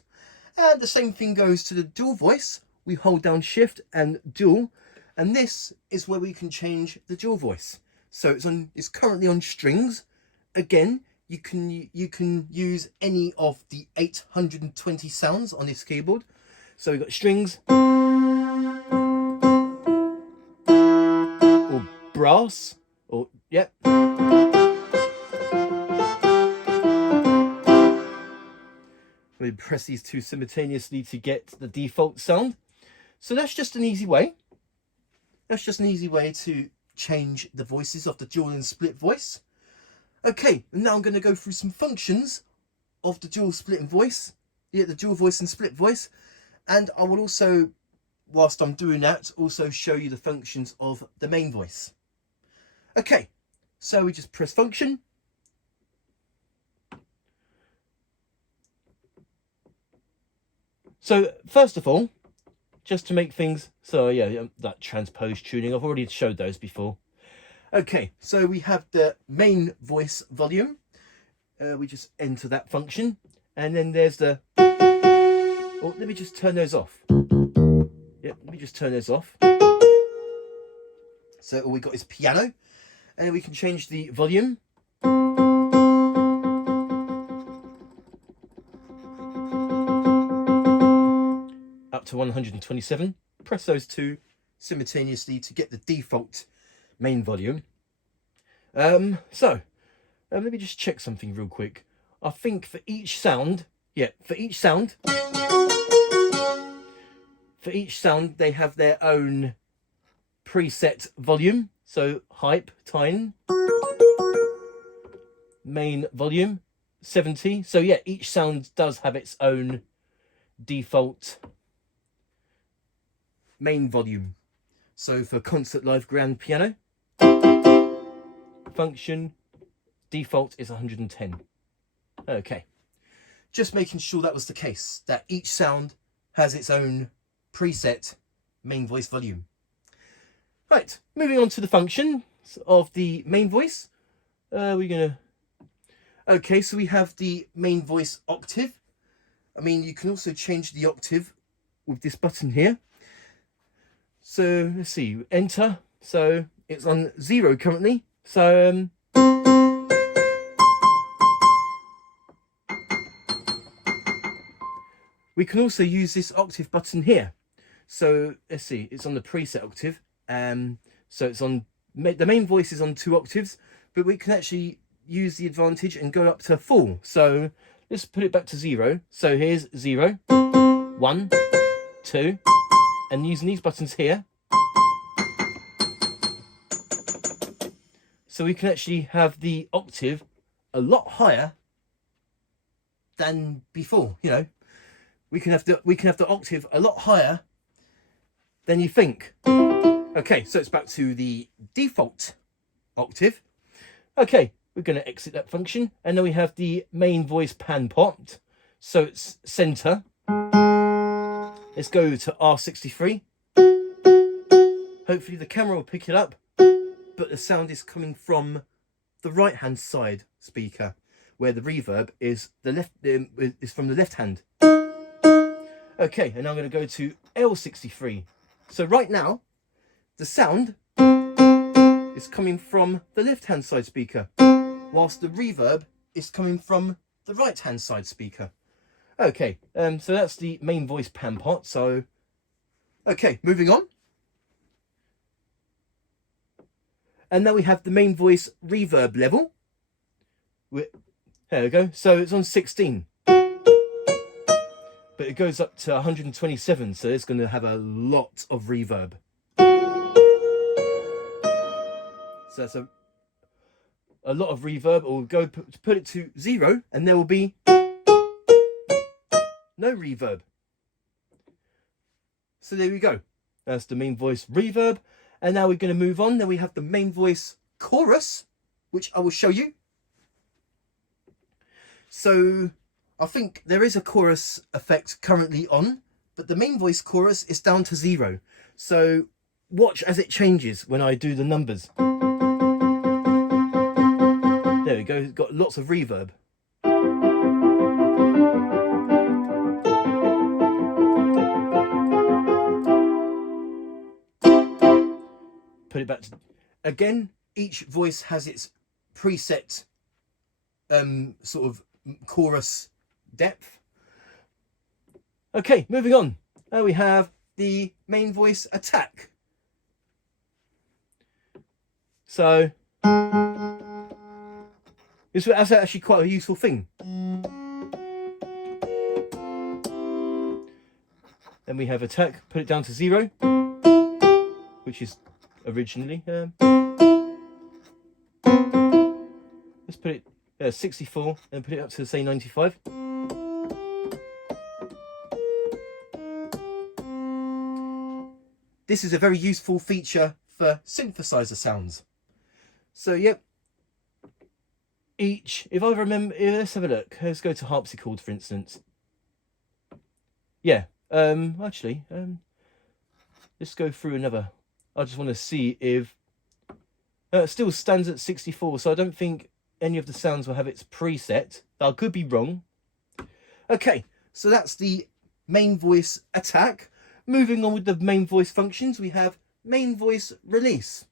And the same thing goes to the dual voice. We hold down shift and dual, and this is where we can change the dual voice. So it's currently on strings. Again, you can use any of the 820 sounds on this keyboard. So we've got strings, or brass, or yep. We press these two simultaneously to get the default sound. So that's just an easy way. That's just an easy way to change the voices of the dual and split voice. Okay, and now I'm going to go through some functions of the dual split and voice. Yeah, the dual voice and split voice. And I will also, whilst I'm doing that, also show you the functions of the main voice. Okay, so we just press function. So first of all, just to make things, so yeah, that transpose tuning, I've already showed those before. Okay, so we have the main voice volume. We just enter that function, and then there's the, oh, let me just turn those off. Yep, let me just turn those off. So all we got is piano, and then we can change the volume. Up to 127. Press those two simultaneously to get the default main volume. Let me just check something real quick. I think for each sound they have their own preset volume. So hype, tine, main volume 70. So yeah, each sound does have its own default main volume. So for concert, live, grand piano, function default is 110. Okay, just making sure that was the case, that each sound has its own preset main voice volume. Right, moving on to the functions of the main voice. Okay, so we have the main voice octave. I mean, you can also change the octave with this button here. So let's see, enter. So it's on 0 currently. So we can also use this octave button here. So let's see, it's on the preset octave. So it's on, the main voice is on 2 octaves, but we can actually use the advantage and go up to 4. So let's put it back to 0. So here's 0, 1, 2, and using these buttons here, so we can actually have the octave a lot higher than before. You know, we can have the octave a lot higher than you think. Okay, so it's back to the default octave. Okay, we're going to exit that function. And then we have the main voice pan pot. So it's center. Let's go to R63. Hopefully the camera will pick it up, but the sound is coming from the right hand side speaker, where the reverb is is from the left hand. Okay, and I'm going to go to L63. So right now, the sound is coming from the left hand side speaker, whilst the reverb is coming from the right hand side speaker. Okay, so that's the main voice pan pot. So, okay, moving on. And now we have the main voice reverb level. There we go. So it's on 16. But it goes up to 127, so it's going to have a lot of reverb. So that's a lot of reverb. Or we'll go put it to 0, and there will be no reverb. So there we go. That's the main voice reverb. And now we're going to move on. Then we have the main voice chorus, which I will show you. So I think there is a chorus effect currently on, but the main voice chorus is down to 0. So watch as it changes when I do the numbers. There we go. It's got lots of reverb. Put it back to, again, each voice has its preset sort of chorus depth. Okay, moving on. Now we have the main voice attack. So that's actually quite a useful thing. Then we have attack, put it down to 0, which is originally let's put it 64 and put it up to say 95. This is a very useful feature for synthesizer sounds. So yep, if I remember, let's have a look. Let's go to harpsichord, for instance. Yeah, actually, let's go through another. I just want to see if it still stands at 64, so I don't think any of the sounds will have its preset. I could be wrong. Okay, so that's the main voice attack. Moving on with the main voice functions, we have main voice release,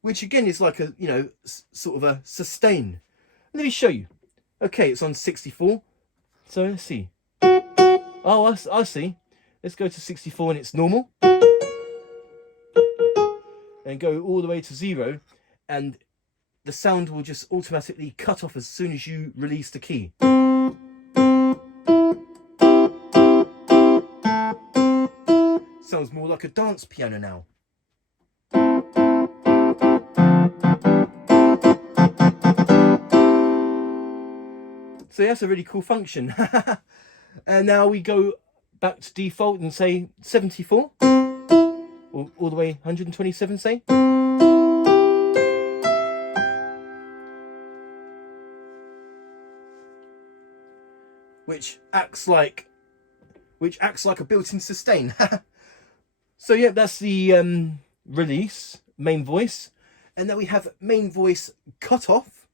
which again is like a, you know, sort of a sustain. Let me show you. Okay, it's on 64. So let's see. Oh, I see. Let's go to 64 and it's normal. And go all the way to 0, and the sound will just automatically cut off as soon as you release the key. Sounds more like a dance piano now. So that's a really cool function. And now we go back to default and say 74. All the way 127, say. Which acts like a built-in sustain. So yeah, that's the release, main voice. And then we have main voice cutoff.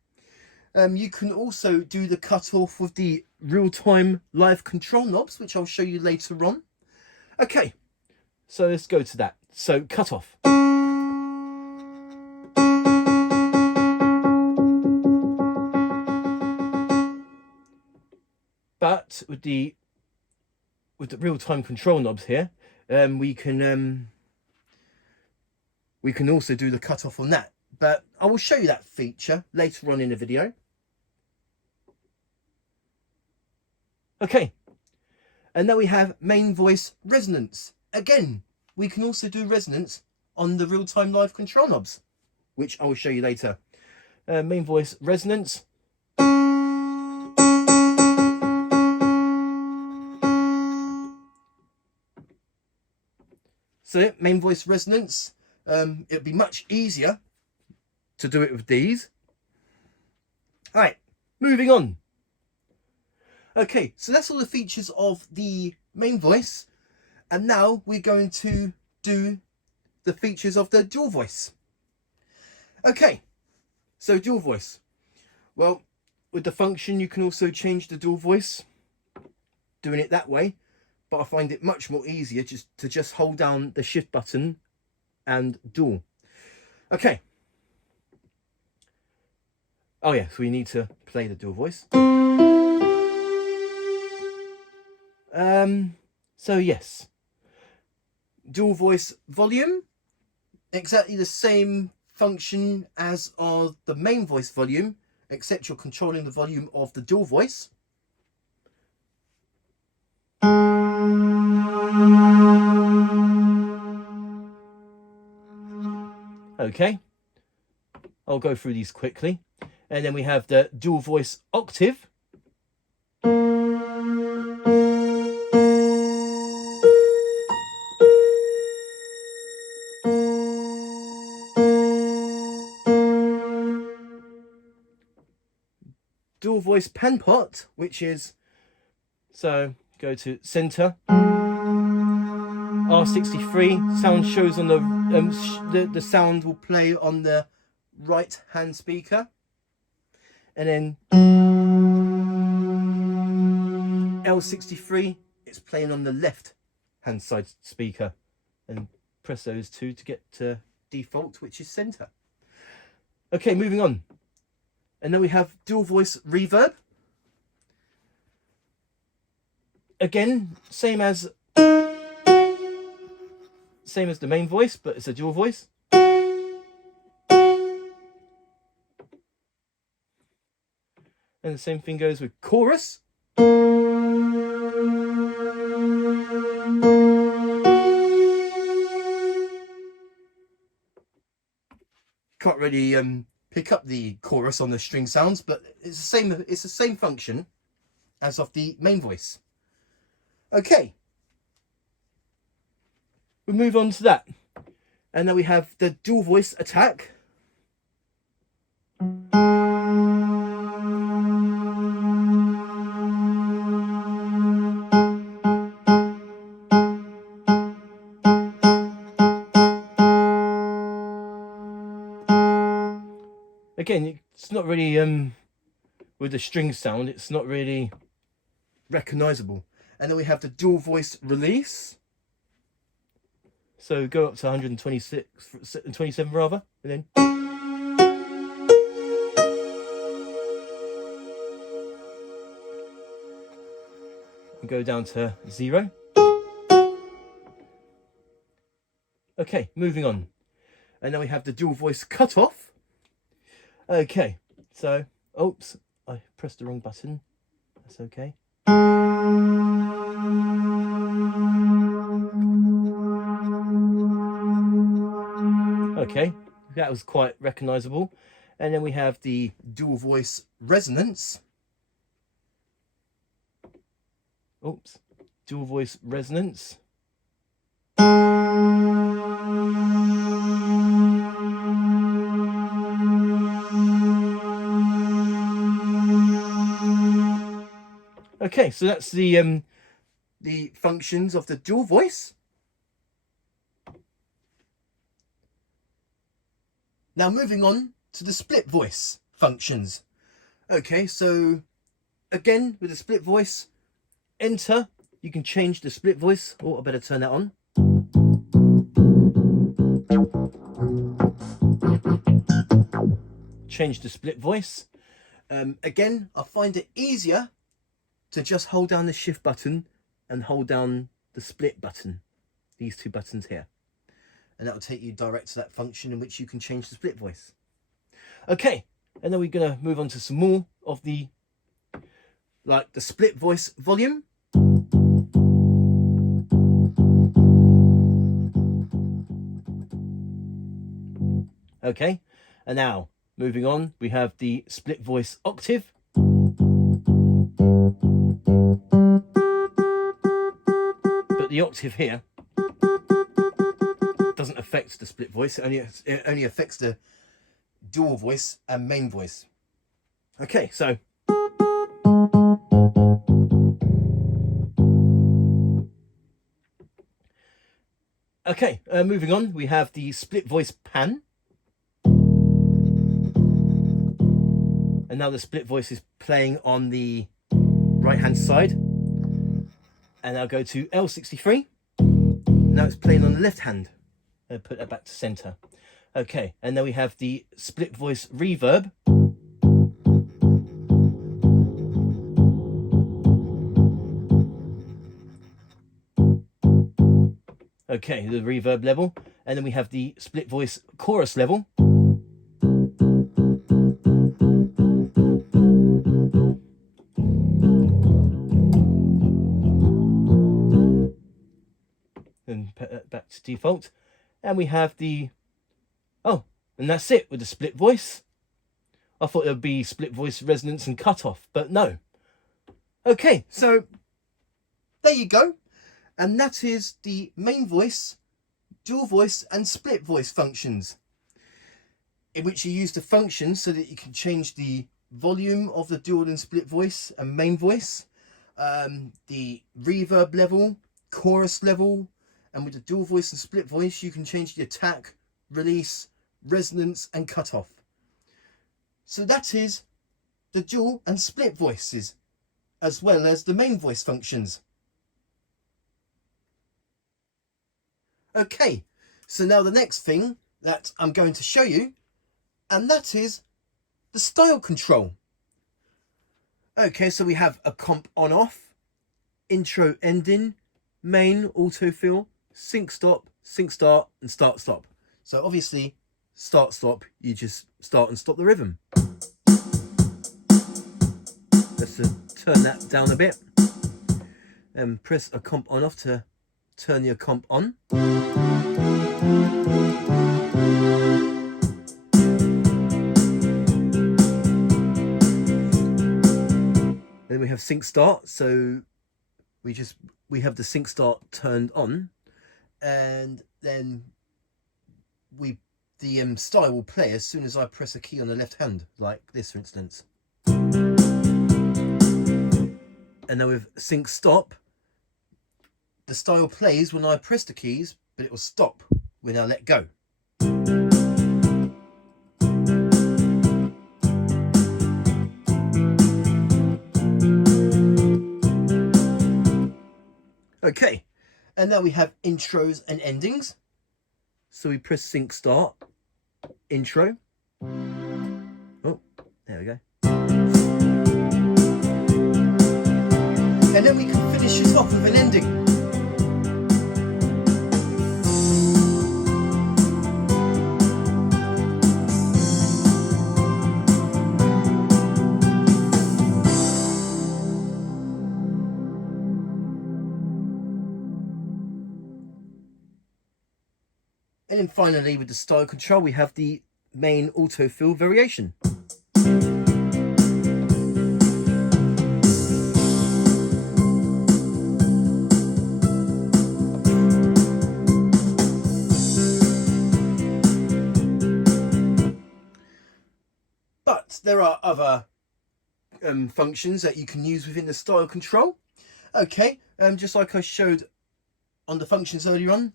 You can also do the cutoff with the real-time live control knobs, which I'll show you later on. Okay, so let's go to that. So cutoff. But with the real-time control knobs here, we can also do the cutoff on that. But I will show you that feature later on in the video. Okay, and now we have main voice resonance. Again, we can also do resonance on the real-time live control knobs, which I will show you later. Main voice resonance. So main voice resonance, it'll be much easier to do it with these. All right, moving on. Okay, so that's all the features of the main voice. And now we're going to do the features of the dual voice. Okay, so dual voice. Well, with the function, you can also change the dual voice, doing it that way. But I find it much more easier just to hold down the shift button and dual. Okay. Oh yeah, so we need to play the dual voice. So yes, dual voice volume, exactly the same function as of the main voice volume, except you're controlling the volume of the dual voice. Okay, I'll go through these quickly. And then we have the dual voice octave. Dual voice panpot, which is, so go to center, R63, sound shows on the sound will play on the right hand speaker, and then L63, it's playing on the left hand side speaker, and press those two to get to default, which is center. Okay, moving on. And then we have dual voice reverb. Again, same as the main voice, but it's a dual voice. And the same thing goes with chorus. Can't really pick up the chorus on the string sounds, but it's the same function as of the main voice. Okay, we'll move on to that, and then we have the dual voice attack. Again, it's not really with the string sound, it's not really recognizable. And then we have the dual voice release. So go up to 127 rather, and then go down to 0. Okay, moving on. And then we have the dual voice cutoff. Okay, so, oops, I pressed the wrong button. That's okay. Okay, that was quite recognizable. And then we have the dual voice resonance. Oops, dual voice resonance. Okay, so that's the functions of the dual voice. Now moving on to the split voice functions. Okay, so again with the split voice, enter, you can change the split voice. Oh, I better turn that on. Change the split voice. Again, I find it easier to just hold down the shift button and hold down the split button, these two buttons here, and that will take you direct to that function in which you can change the split voice. Okay, and then we're going to move on to some more of the split voice volume. Okay, and now moving on, we have the split voice octave. The octave here doesn't affect the split voice, it only affects the dual voice and main voice. Okay, so moving on, we have the split voice pan. And now the split voice is playing on the right hand side. And I'll go to L63. Now it's playing on the left hand. I'll put that back to center. Okay, and then we have the split voice reverb. Okay, the reverb level. And then we have the split voice chorus level. And put that back to default. And we have the, oh, and that's it with the split voice. I thought there would be split voice resonance and cutoff, but no. Okay, so there you go. And that is the main voice, dual voice and split voice functions, in which you use the functions so that you can change the volume of the dual and split voice and main voice, the reverb level, chorus level, and with the dual voice and split voice you can change the attack, release, resonance and cutoff. So that is the dual and split voices, as well as the main voice functions. Okay, so now the next thing that I'm going to show you, and that is the style control. Okay, so we have a comp on off, intro ending, main autofill, sync stop, sync start and start stop. So obviously start stop, you just start and stop the rhythm. Let's turn that down a bit and press a comp on off to turn your comp on. Then we have sync start, so we have the sync start turned on, and then the style will play as soon as I press a key on the left hand, like this for instance. And now with sync stop, the style plays when I press the keys, but it will stop when I let go. Okay, and now we have intros and endings. So we press sync start, intro. Oh, there we go. And then we can finish it off with an ending. And then finally, with the style control, we have the main autofill variation. But there are other functions that you can use within the style control. Okay, just like I showed on the functions earlier on,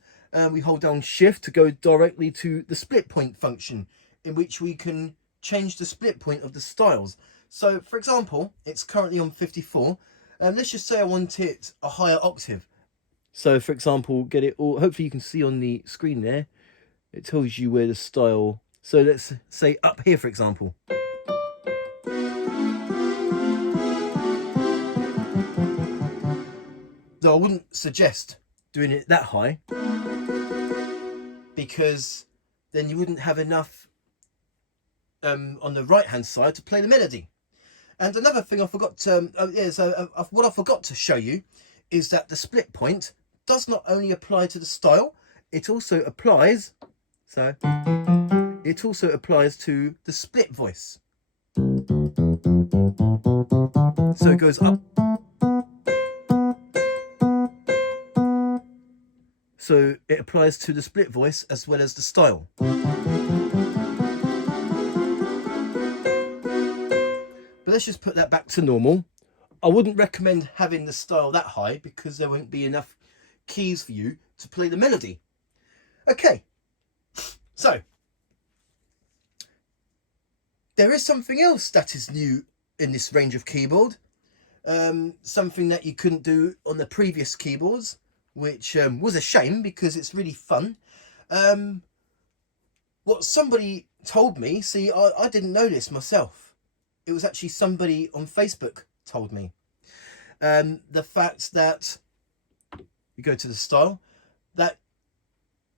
we hold down shift to go directly to the split point function, in which we can change the split point of the styles. So for example, it's currently on 54, and let's just say I want it a higher octave. So for example, get it all, hopefully you can see on the screen there, it tells you where the style, so let's say up here for example. So I wouldn't suggest doing it that high, because then you wouldn't have enough on the right hand side to play the melody. And another thing I forgot to, what I forgot to show you is that the split point does not only apply to the style, it also applies, to the split voice. So it goes up. So it applies to the split voice as well as the style. let's just put that back to normal. I wouldn't recommend having the style that high because there won't be enough keys for you to play the melody. Okay, so there is something else that is new in this range of keyboard. Something that you couldn't do on the previous keyboards, which was a shame because it's really fun. What somebody told me, see, I didn't know this myself. It was actually somebody on Facebook told me. The fact that, you go to the style, that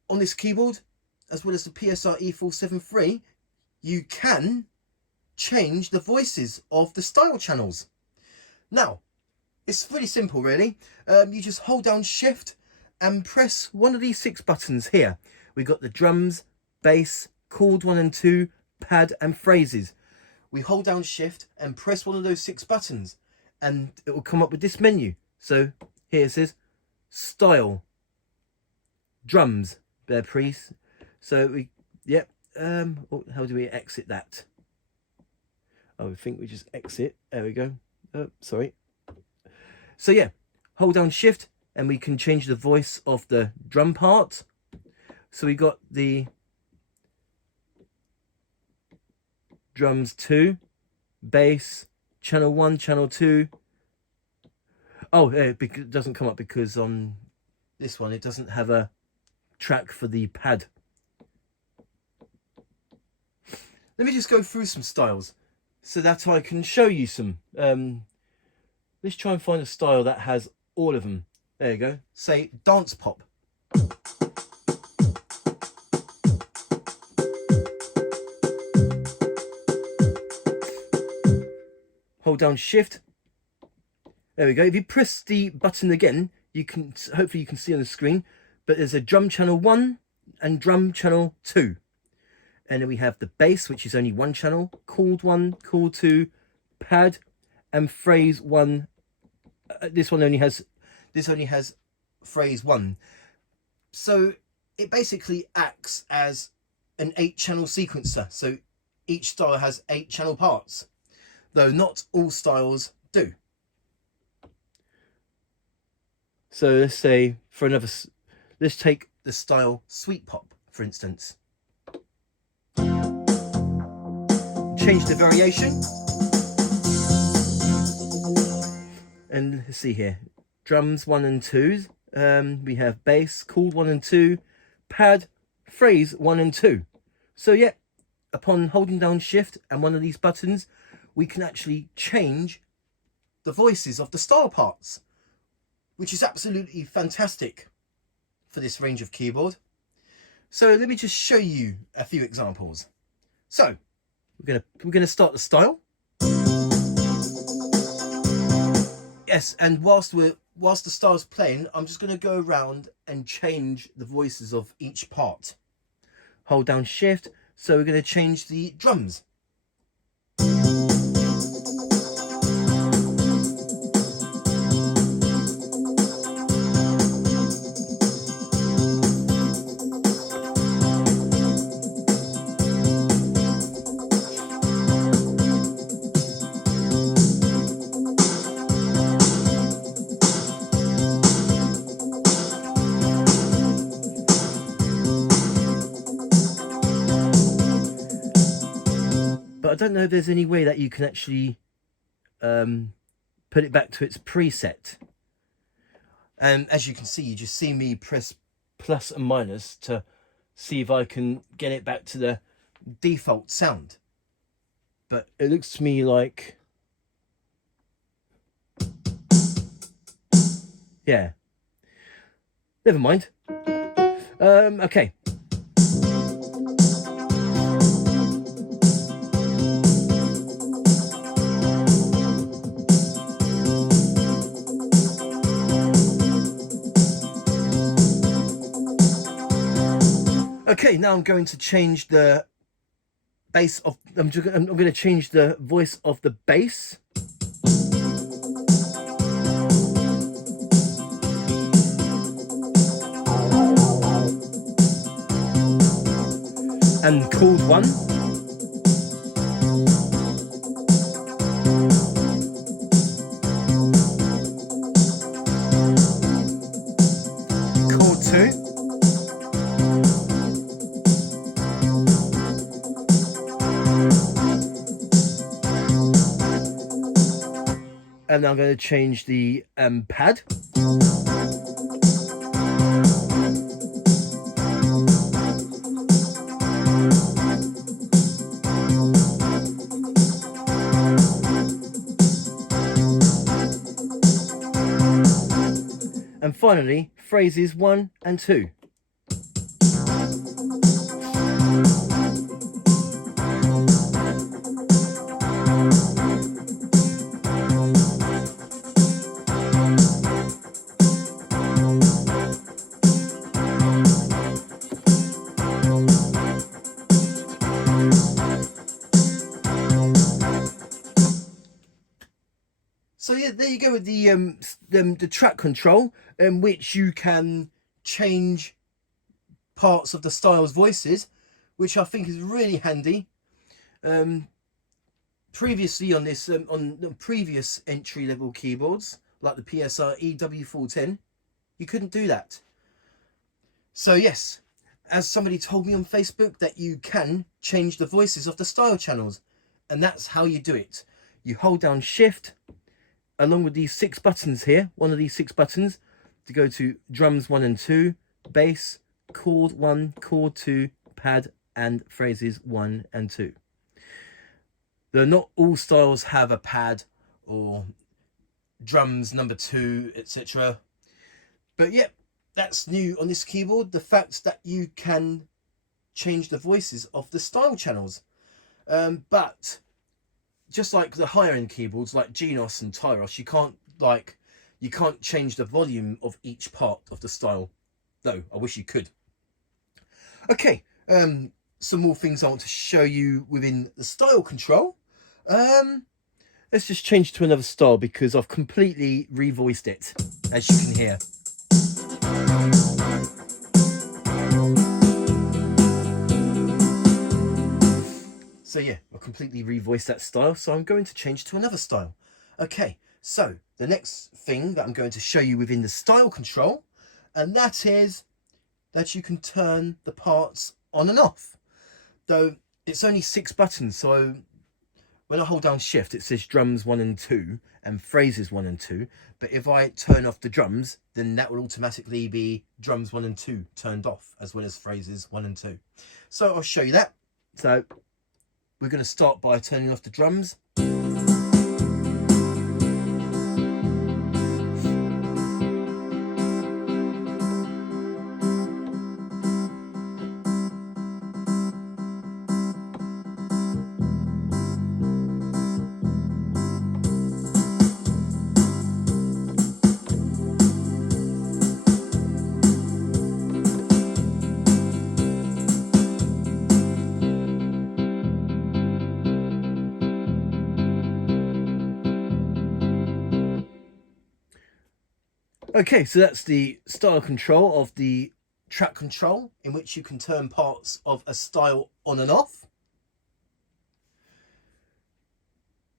on this keyboard, as well as the PSR-E463, you can change the voices of the style channels. Now, it's really simple really. You just hold down shift and press one of these 6 buttons here. We got the drums, bass, chord 1 and 2, pad and phrases. We hold down shift and press one of those 6 buttons and it will come up with this menu. So here it says style, drums, please. So we, yep, how do we exit that? I think we just exit. There we go. Oh, sorry. So yeah, hold down shift and we can change the voice of the drum part. So we got the drums 2, bass, channel 1, channel 2. Oh, because it doesn't come up because on this one it doesn't have a track for the pad. Let me just go through some styles so that I can show you some. Let's try and find a style that has all of them. There you go. Say dance pop. Hold down shift. There we go. If you press the button again, you can, hopefully you can see on the screen, but there's a drum channel 1 and drum channel 2. And then we have the bass, which is only 1 channel, chord 1, chord 2, pad, and phrase 1. This only has phrase 1. So it basically acts as an 8-channel sequencer. So each style has 8 channel parts, though not all styles do. So let's say for another, let's take the style sweet pop, for instance. Change the variation. And let's see here. Drums 1 and 2. We have bass, chord 1 and 2, pad, phrase 1 and 2. So yeah, upon holding down shift and one of these buttons, we can actually change the voices of the style parts, which is absolutely fantastic for this range of keyboard. So let me just show you a few examples. So we're gonna start the style. Yes, and whilst the style's playing, I'm just gonna go around and change the voices of each part. Hold down shift. So we're gonna change the drums. But I don't know if there's any way that you can actually put it back to its preset. And as you can see, you just see me press plus and minus to see if I can get it back to the default sound. But it looks to me like, yeah, never mind. Okay. Okay, now I'm going to change the bass of, I'm going to change the voice of the bass. And chord 1. And I'm going to change the pad. And finally, phrases 1 and 2. So yeah, there you go with the track control, which you can change parts of the style's voices, which I think is really handy. Previously on this, on the previous entry level keyboards, like the PSR-EW410, you couldn't do that. So yes, as somebody told me on Facebook, that you can change the voices of the style channels, and that's how you do it. You hold down Shift, along with these 6 buttons here, one of these 6 buttons, to go to drums 1 and 2, bass, chord 1, chord 2, pad, and phrases 1 and 2. Though not all styles have a pad or drums number 2, etc. But yep, that's new on this keyboard, the fact that you can change the voices of the style channels. But just like the higher end keyboards like Genos and Tyros, you can't change the volume of each part of the style. Though I wish you could. Okay, some more things I want to show you within the style control. Let's just change to another style because I've completely revoiced it, as you can hear. So yeah, I completely revoiced that style, so I'm going to change to another style. Okay, so the next thing that I'm going to show you within the style control, and that is that you can turn the parts on and off. Though it's only 6 buttons, so when I hold down Shift, it says drums 1 and 2 and phrases 1 and 2. But if I turn off the drums, then that will automatically be drums 1 and 2 turned off, as well as phrases 1 and 2. So I'll show you that. So we're going to start by turning off the drums. Okay, so that's the style control of the track control, in which you can turn parts of a style on and off.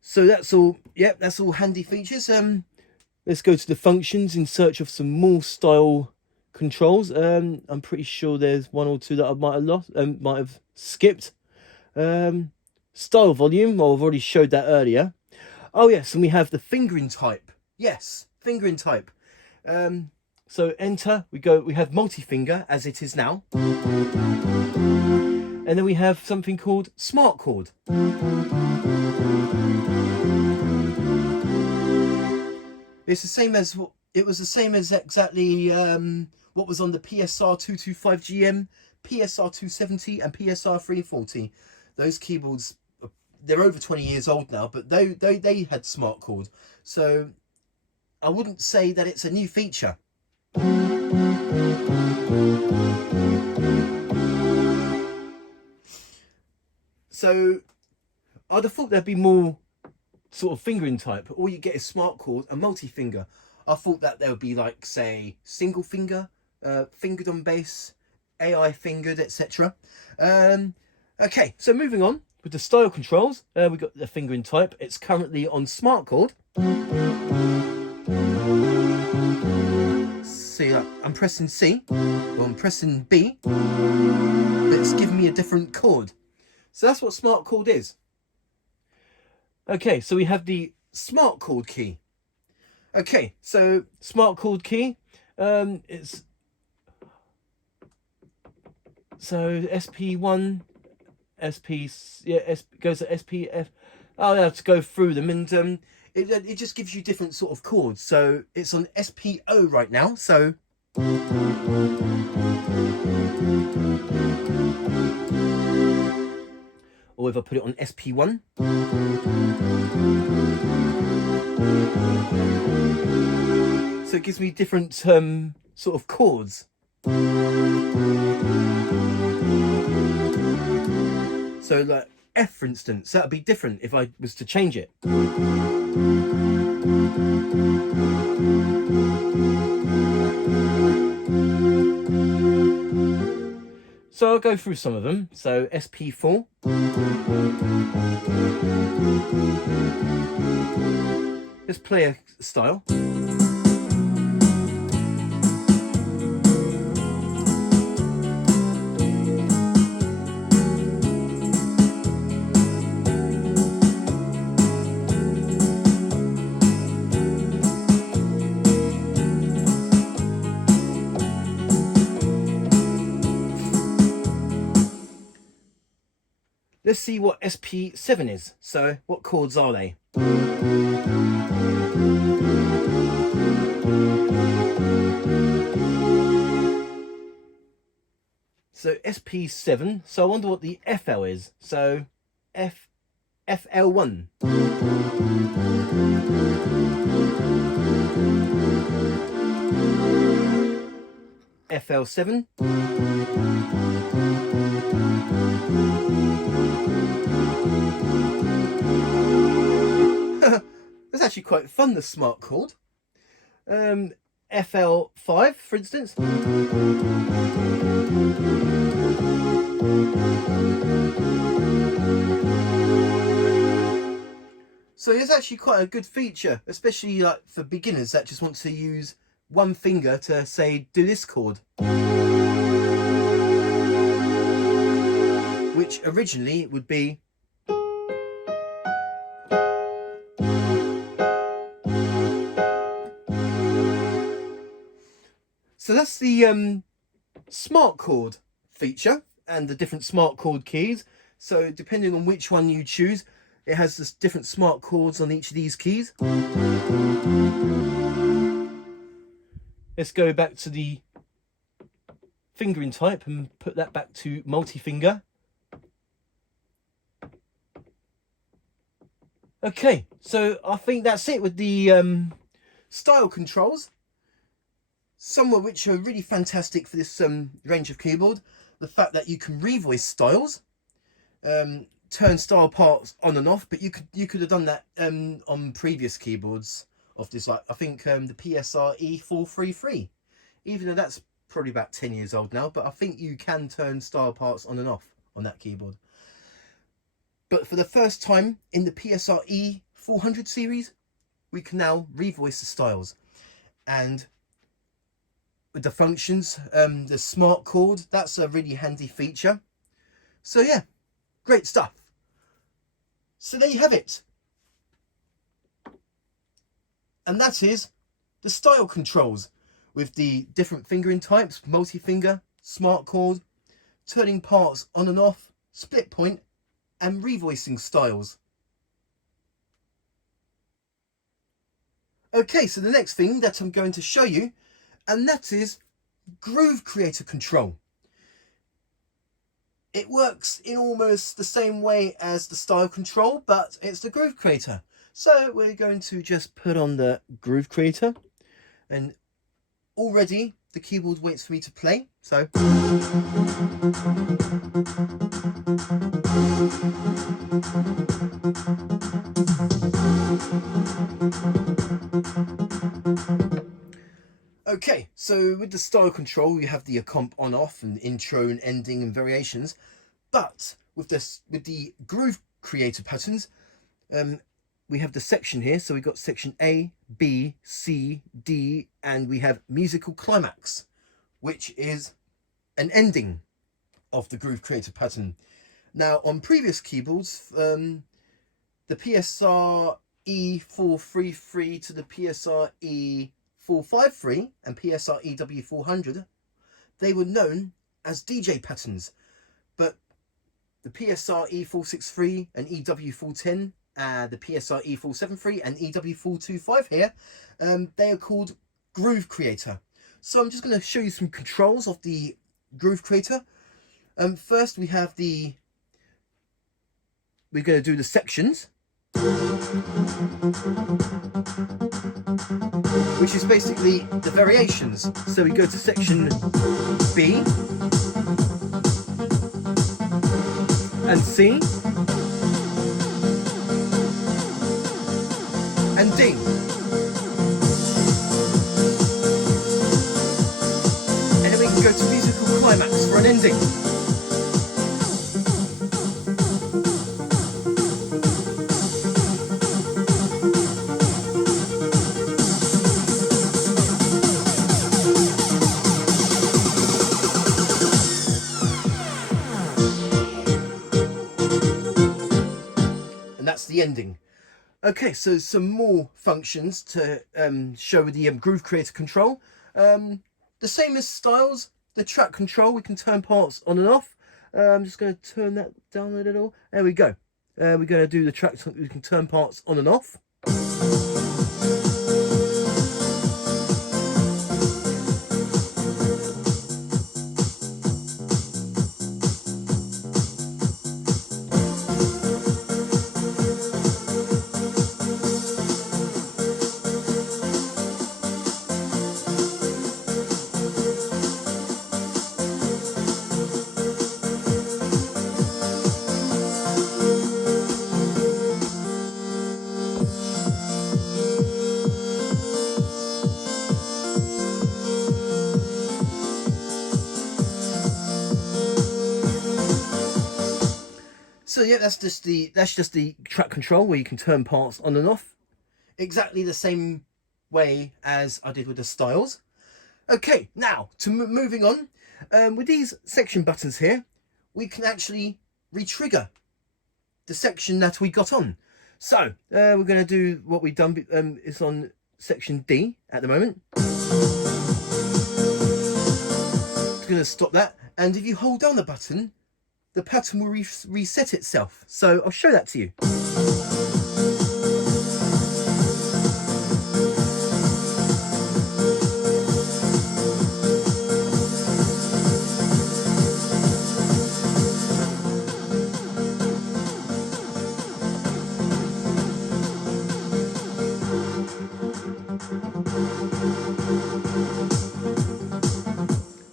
So that's all, yep, that's all handy features. Let's go to the functions in search of some more style controls. I'm pretty sure there's 1 or 2 that I might have lost, might have skipped. Style volume, well, I've already showed that earlier. Oh yes, and we have the fingering type. Yes, fingering type. So enter, we have multi-finger as it is now. And then we have something called smart chord. It's the same as, it was the same as exactly what was on the PSR-225 GM, PSR-270 and PSR-340. Those keyboards, they're over 20 years old now, but they had smart chord. So I wouldn't say that it's a new feature. So I'd have thought there'd be more sort of fingering type. All you get is smart chord and multi-finger. I thought that there would be, like, say, single finger, fingered on bass, AI fingered, etc. Okay, so moving on with the style controls, we've got the fingering type. It's currently on smart chord. See, I'm pressing C, or I'm pressing B, but it's giving me a different chord. So that's what smart chord is. Okay, so we have the smart chord key. Okay, so smart chord key. It's so SP1, SP, yeah, goes to SPF. I'll have to go through them, and it just gives you different sort of chords. So it's on SPO right now. So or if I put it on SP1. So it gives me different sort of chords. So like F, for instance, that would be different if I was to change it. So I'll go through some of them. So SP4. Let's play a style. Let's see what SP7 is. So what chords are they? So SP7. So I wonder what the FL is. So FL1. FL7. That's actually quite fun, the smart chord. FL5, for instance. So it's actually quite a good feature, especially like for beginners that just want to use one finger to say do this chord, which originally would be so that's the smart chord feature and the different smart chord keys. So depending on which one you choose, it has this different smart chords on each of these keys. Let's go back to the fingering type and put that back to multi-finger. Okay, so I think that's it with the style controls. Some of which are really fantastic for this range of keyboard. The fact that you can revoice styles, turn style parts on and off, but you could have done that on previous keyboards of this, like I think the PSR-E433, even though that's probably about 10 years old now, but I think you can turn style parts on and off on that keyboard. But for the first time in the PSR-E400 series, we can now revoice the styles. And with the functions, the smart chord, that's a really handy feature. So yeah, great stuff. So there you have it. And that is the style controls with the different fingering types, multi-finger, smart chord, turning parts on and off, split point, and revoicing styles. Okay, so the next thing that I'm going to show you, and that is Groove Creator Control. It works in almost the same way as the style control, but it's the Groove Creator. So we're going to just put on the Groove Creator, and already the keyboard waits for me to play. So okay, so with the style control, you have the comp on off and intro and ending and variations. But with the Groove Creator patterns, we have the section here. So we've got section A, B, C, D, and we have musical climax, which is an ending of the Groove Creator pattern. Now on previous keyboards, the PSR PSR-E433 to the PSR-E453 and PSR-EW410, they were known as DJ patterns, but the PSR-E463 and EW410, the PSR-E473 and EW425 here, they are called Groove Creator. So I'm just going to show you some controls of the Groove Creator. First we have we're going to do the sections, which is basically the variations. So we go to section B and C and D. And then we can go to musical climax for an ending. That's the ending. Okay, so some more functions to show with the Groove Creator control. The same as styles, the track control, we can turn parts on and off. I'm just going to turn that down a little. There we go. We're going to do the tracks, we can turn parts on and off. So yeah, that's just the track control where you can turn parts on and off, exactly the same way as I did with the styles. Okay, now to moving on, with these section buttons here, we can actually re-trigger the section that we got on. So we're going to do what we've done. It's on section D at the moment. It's going to stop that, and if you hold down the button, the pattern will reset itself. So I'll show that to you.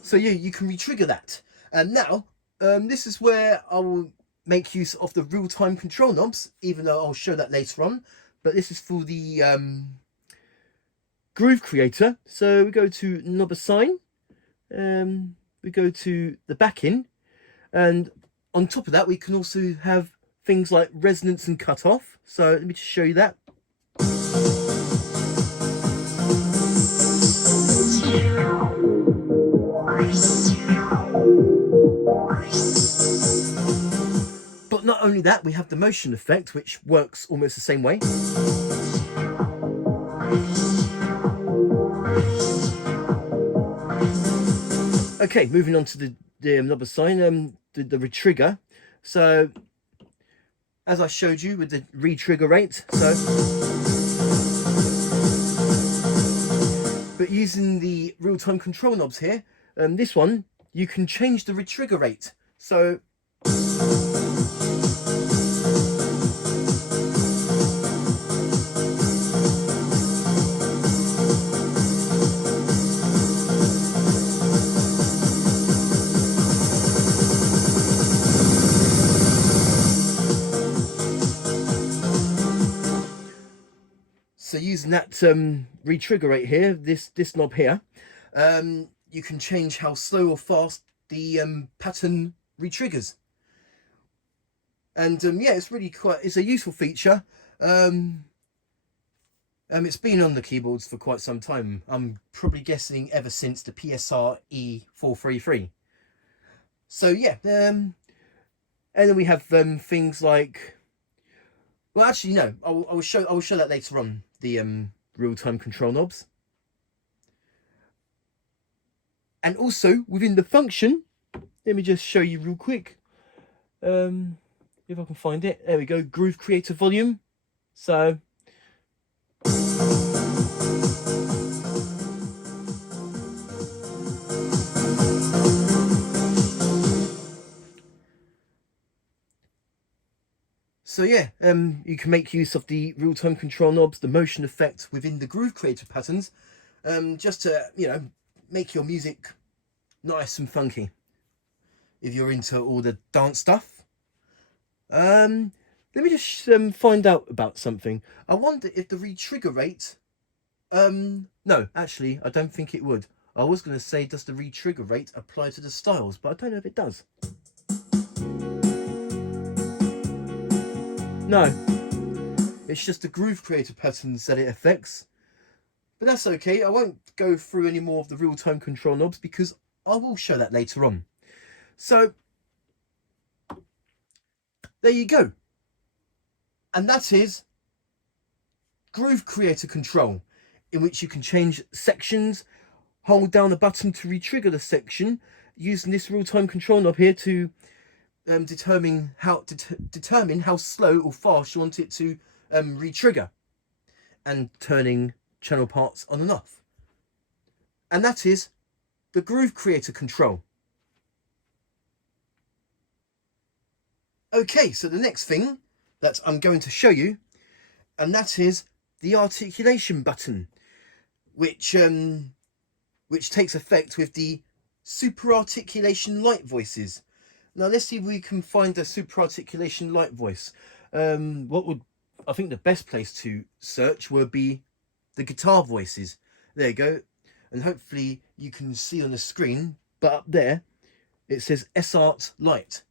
So yeah, you can re-trigger that. And now, this is where I will make use of the real-time control knobs, even though I'll show that later on. But this is for the Groove Creator. So we go to knob assign, we go to the back-in, and on top of that we can also have things like resonance and cut-off. So let me just show you that. But not only that, we have the motion effect, which works almost the same way. Okay, moving on to the knob assign, the re-trigger. So, as I showed you with the re-trigger rate, but using the real-time control knobs here, this one, you can change the re-trigger rate. So, using that re-trigger rate here, this knob here, you can change how slow or fast the pattern re-triggers. And yeah, it's really it's a useful feature. It's been on the keyboards for quite some time. I'm probably guessing ever since the PSR-E433. So yeah, and then we have things like Well, actually, no. I will show that later on. The real-time control knobs, and also within the function. Let me just show you real quick. If I can find it. There we go. Groove Creator Volume. So. So yeah, you can make use of the real-time control knobs, the motion effect within the Groove Creator patterns, just to, you know, make your music nice and funky. If you're into all the dance stuff. Let me just find out about something. I wonder if the re-trigger rate... no, actually, I don't think it would. I was going to say, does the re-trigger rate apply to the styles? But I don't know if it does. No, it's just the Groove Creator patterns that it affects. But that's okay. I won't go through any more of the real-time control knobs because I will show that later on. So, there you go. And that is Groove Creator Control, in which you can change sections, hold down the button to re-trigger the section, using this real-time control knob here to determine how slow or fast you want it to re-trigger, and turning channel parts on and off. And that is the Groove Creator Control. Okay, so the next thing that I'm going to show you, and that is the articulation button, which takes effect with the super articulation light voices. Now let's see if we can find a super articulation light voice. I think the best place to search would be the guitar voices. There you go. And hopefully you can see on the screen, but up there it says S-Art Lite,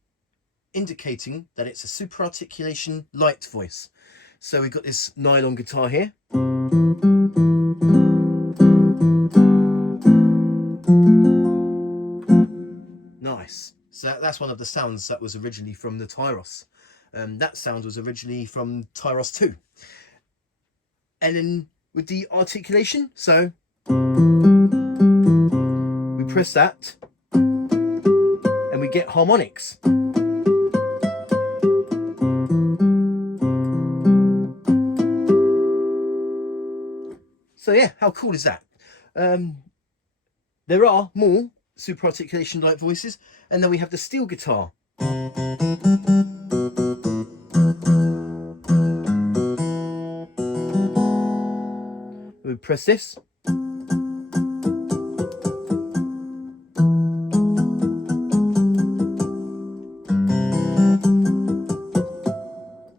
indicating that it's a super articulation light voice. So we've got this nylon guitar here. Nice. So that's one of the sounds that was originally from the Tyros. That sound was originally from Tyros 2. And then with the articulation, so we press that and we get harmonics. So yeah, how cool is that? There are more super articulation light voices, and then we have the steel guitar. We press this.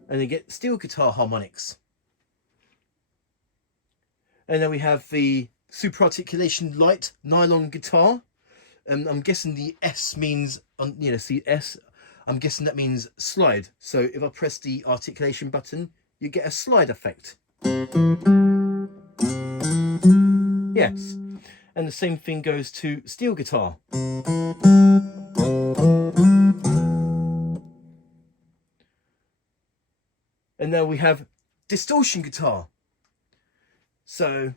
And you get steel guitar harmonics. And then we have the super articulation light nylon guitar. I'm guessing the S means, see S, I'm guessing that means slide. So if I press the articulation button, you get a slide effect. Yes. And the same thing goes to steel guitar. And now we have distortion guitar. So,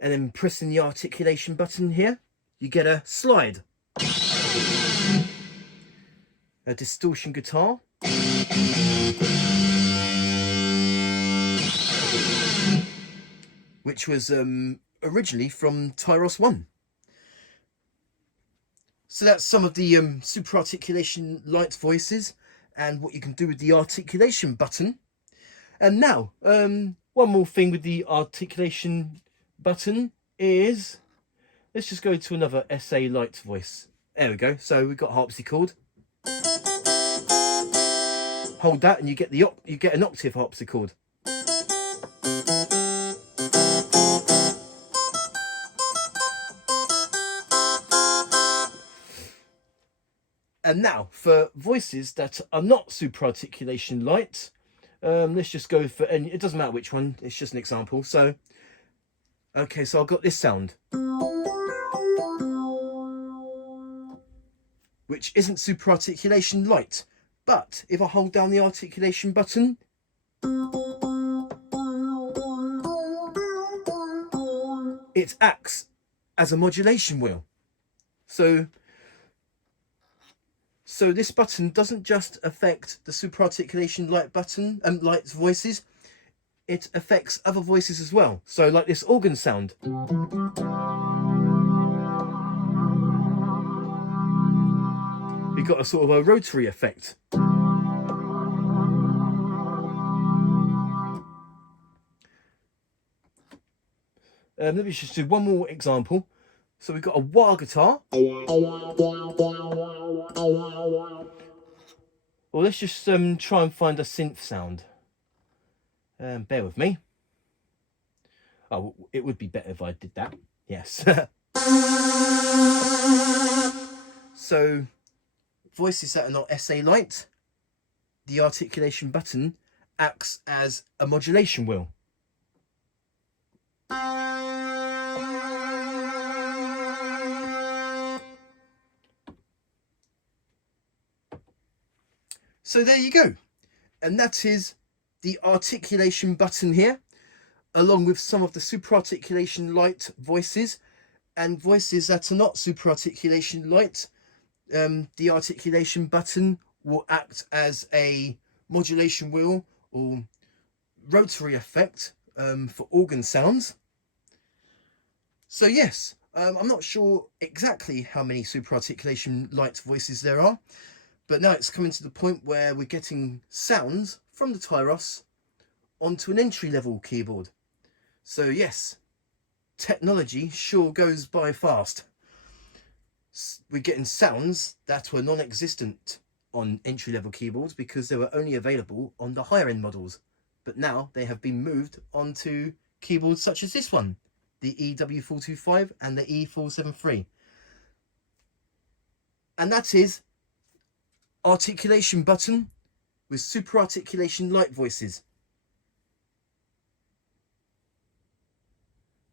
and then pressing the articulation button here, you get a slide. A distortion guitar. Which was originally from Tyros 1. So that's some of the super articulation light voices and what you can do with the articulation button. And now, one more thing with the articulation button is, let's just go to another SA light voice. There we go. So we've got harpsichord. Hold that and you get an octave harpsichord. And now for voices that are not super articulation light, let's just go for, and it doesn't matter which one, it's just an example. So, okay, so I've got this sound, which isn't super articulation light, But if I hold down the articulation button, it acts as a modulation wheel. So this button doesn't just affect the super articulation Lite button and Lite's voices, it affects other voices as well. So like this organ sound. We've got a sort of a rotary effect. Let me just do one more example. So we've got a wah guitar. Well, let's just try and find a synth sound. Bear with me. Oh, it would be better if I did that. Yes. So, voices that are not SA Lite, the articulation button acts as a modulation wheel. So there you go. And that is the articulation button here, along with some of the super articulation Lite voices and voices that are not super articulation Lite. The articulation button will act as a modulation wheel or rotary effect for organ sounds. So yes, I'm not sure exactly how many super articulation Lite voices there are, but now it's coming to the point where we're getting sounds from the Tyros onto an entry-level keyboard. So yes, technology sure goes by fast. We're getting sounds that were non-existent on entry-level keyboards because they were only available on the higher-end models. But now they have been moved onto keyboards such as this one, the EW425 and the E463. And that is articulation button with super articulation Lite voices.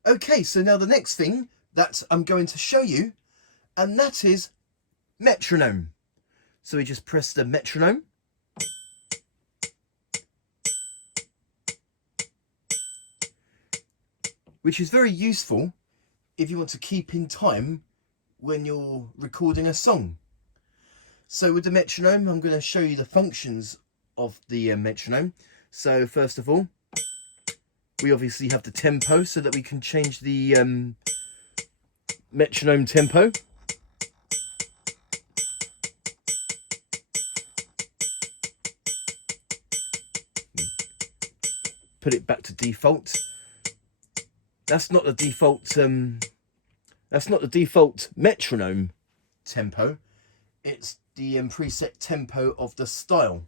Okay, so now the next thing that I'm going to show you, and that is metronome. So we just press the metronome. Which is very useful if you want to keep in time when you're recording a song. So with the metronome, I'm going to show you the functions of the metronome. So first of all, we obviously have the tempo so that we can change the metronome tempo. Put it back to default. That's not the default. That's not the default metronome tempo. It's the preset tempo of the style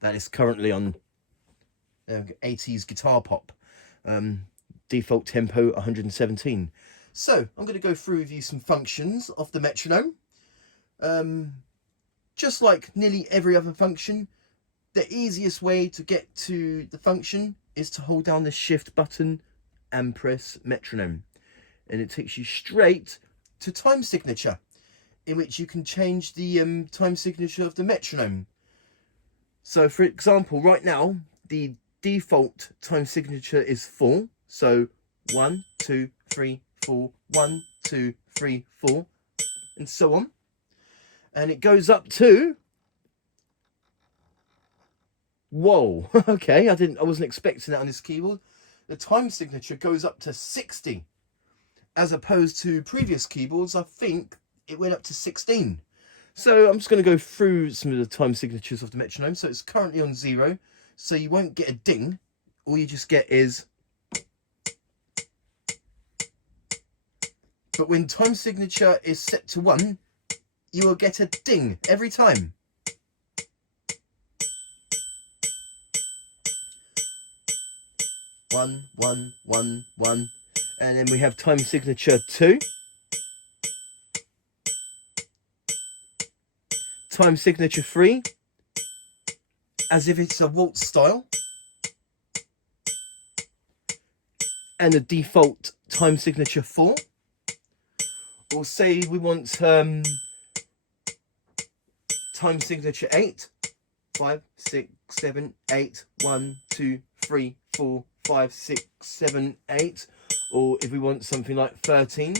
that is currently on 80s guitar pop. Default tempo 117. So I'm going to go through with you some functions of the metronome. Just like nearly every other function, the easiest way to get to the function is to hold down the shift button and press metronome, and it takes you straight to time signature, in which you can change the time signature of the metronome. So for example, right now the default time signature is 4, so 1 2 3 4, 1 2 3 4, and so on, and it goes up to, whoa, okay, I wasn't expecting that on this keyboard. The time signature goes up to 60, as opposed to previous keyboards, I think it went up to 16. So I'm just going to go through some of the time signatures of the metronome. So it's currently on 0, so you won't get a ding. All you just get is, but when time signature is set to 1, you will get a ding every time. One, 1, 1, 1, and then we have time signature 2, time signature 3, as if it's a waltz style, and the default time signature 4. Or say we want time signature 8, 5, 6, 7, 8, 1, 2, 3, 4, 5, 6, 7, 8. Or if we want something like 13,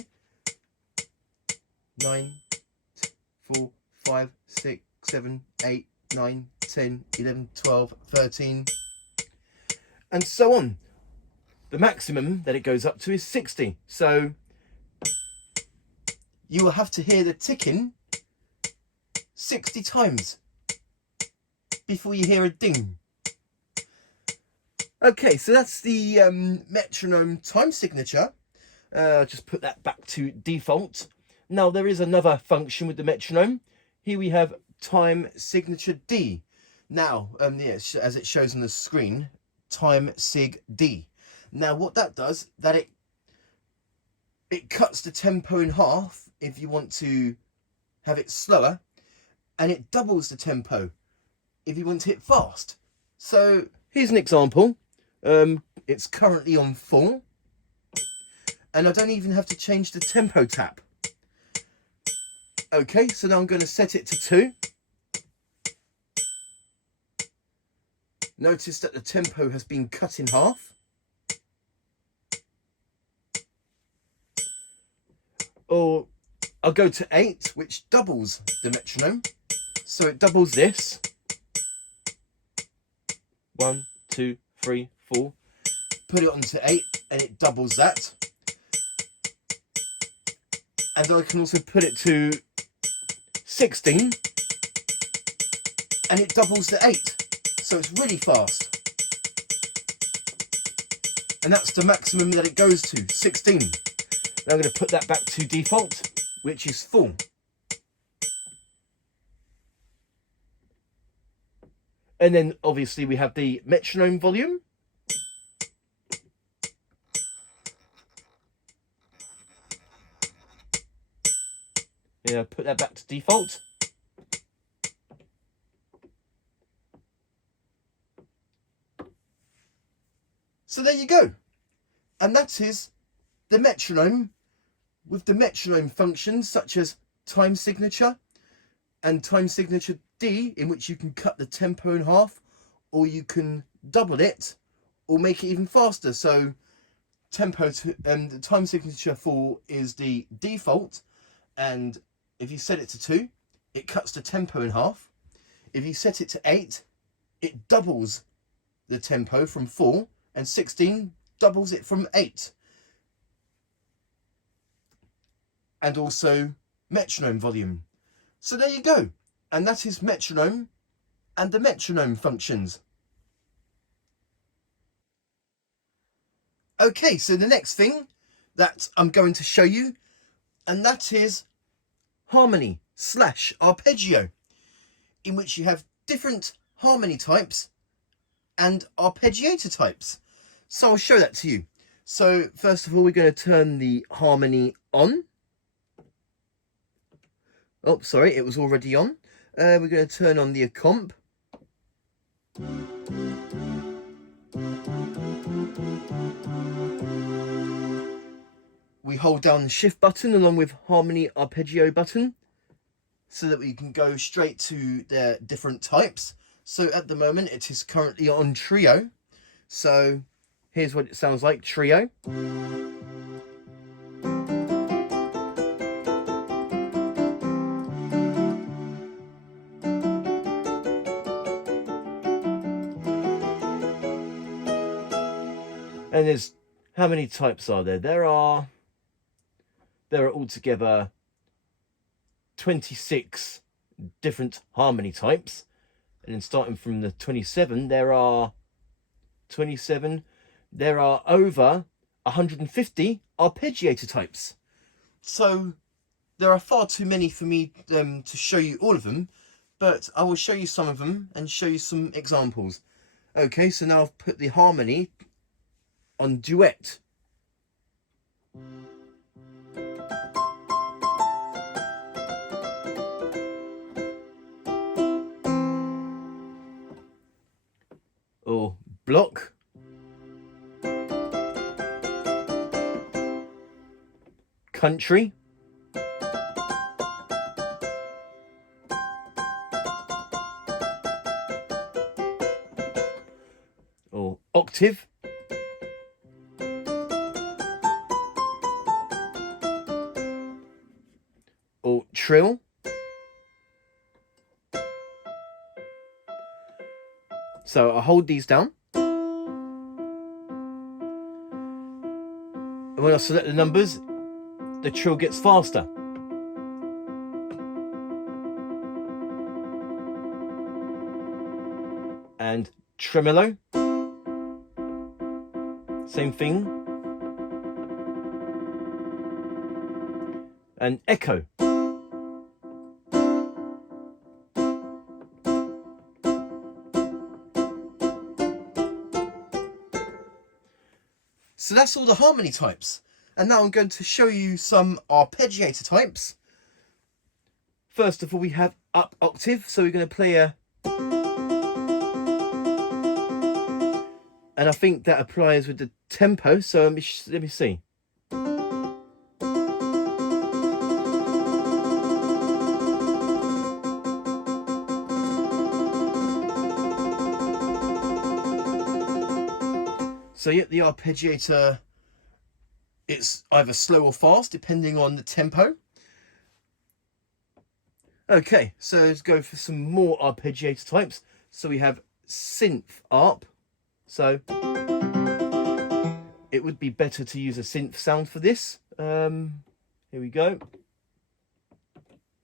9, 4, 5, 6, 7, 8, 9, 10, 11, 12, 13, and so on. The maximum that it goes up to is 60. So you will have to hear the ticking 60 times before you hear a ding. Okay, so that's the metronome time signature. Just put that back to default. Now there is another function with the metronome. Here we have time signature D. Now, yes, as it shows on the screen, time sig D. Now what that does, that it cuts the tempo in half if you want to have it slower, and it doubles the tempo if you want to hit fast. So here's an example. It's currently on 4, and I don't even have to change the tempo tap. Okay, so now I'm going to set it to 2. Notice that the tempo has been cut in half. Or I'll go to 8, which doubles the metronome. So it doubles this. 1, 2, 3, 4. Put it onto 8 and it doubles that. And I can also put it to 16 and it doubles the 8. So it's really fast. And that's the maximum that it goes to, 16. Now I'm going to put that back to default, which is 4. And then obviously we have the metronome volume. Yeah, put that back to default. So there you go. And that is the metronome with the metronome functions such as time signature and time signature D, in which you can cut the tempo in half, or you can double it or make it even faster. So tempo to, the time signature 4 is the default, and if you set it to 2, it cuts the tempo in half. If you set it to 8, it doubles the tempo from 4, and 16 doubles it from 8. And also metronome volume. So there you go. And that is metronome and the metronome functions. Okay, so the next thing that I'm going to show you, and that is harmony / arpeggio, in which you have different harmony types and arpeggiator types. So I'll show that to you. So first of all, we're going to turn the harmony on. Oh, sorry, it was already on. We're going to turn on the comp. We hold down the shift button along with harmony arpeggio button so that we can go straight to their different types. So at the moment it is currently on trio. So here's what it sounds like, trio. And there's, how many types are there? There are altogether 26 different harmony types. And then starting from the 27, there are over 150 arpeggiator types. So there are far too many for me to show you all of them, but I will show you some of them and show you some examples. Okay, so now I've put the harmony on duet. Or block. Country. octave, or trill. So I hold these down, and when I select the numbers, the trill gets faster. And tremolo, same thing. And echo. So that's all the harmony types. And now I'm going to show you some arpeggiator types. First of all, we have up octave. So we're going to play a... And I think that applies with the tempo. So let me see. So yeah, the arpeggiator, it's either slow or fast depending on the tempo. Okay, so let's go for some more arpeggiator types. So we have synth arp. So it would be better to use a synth sound for this. Here we go.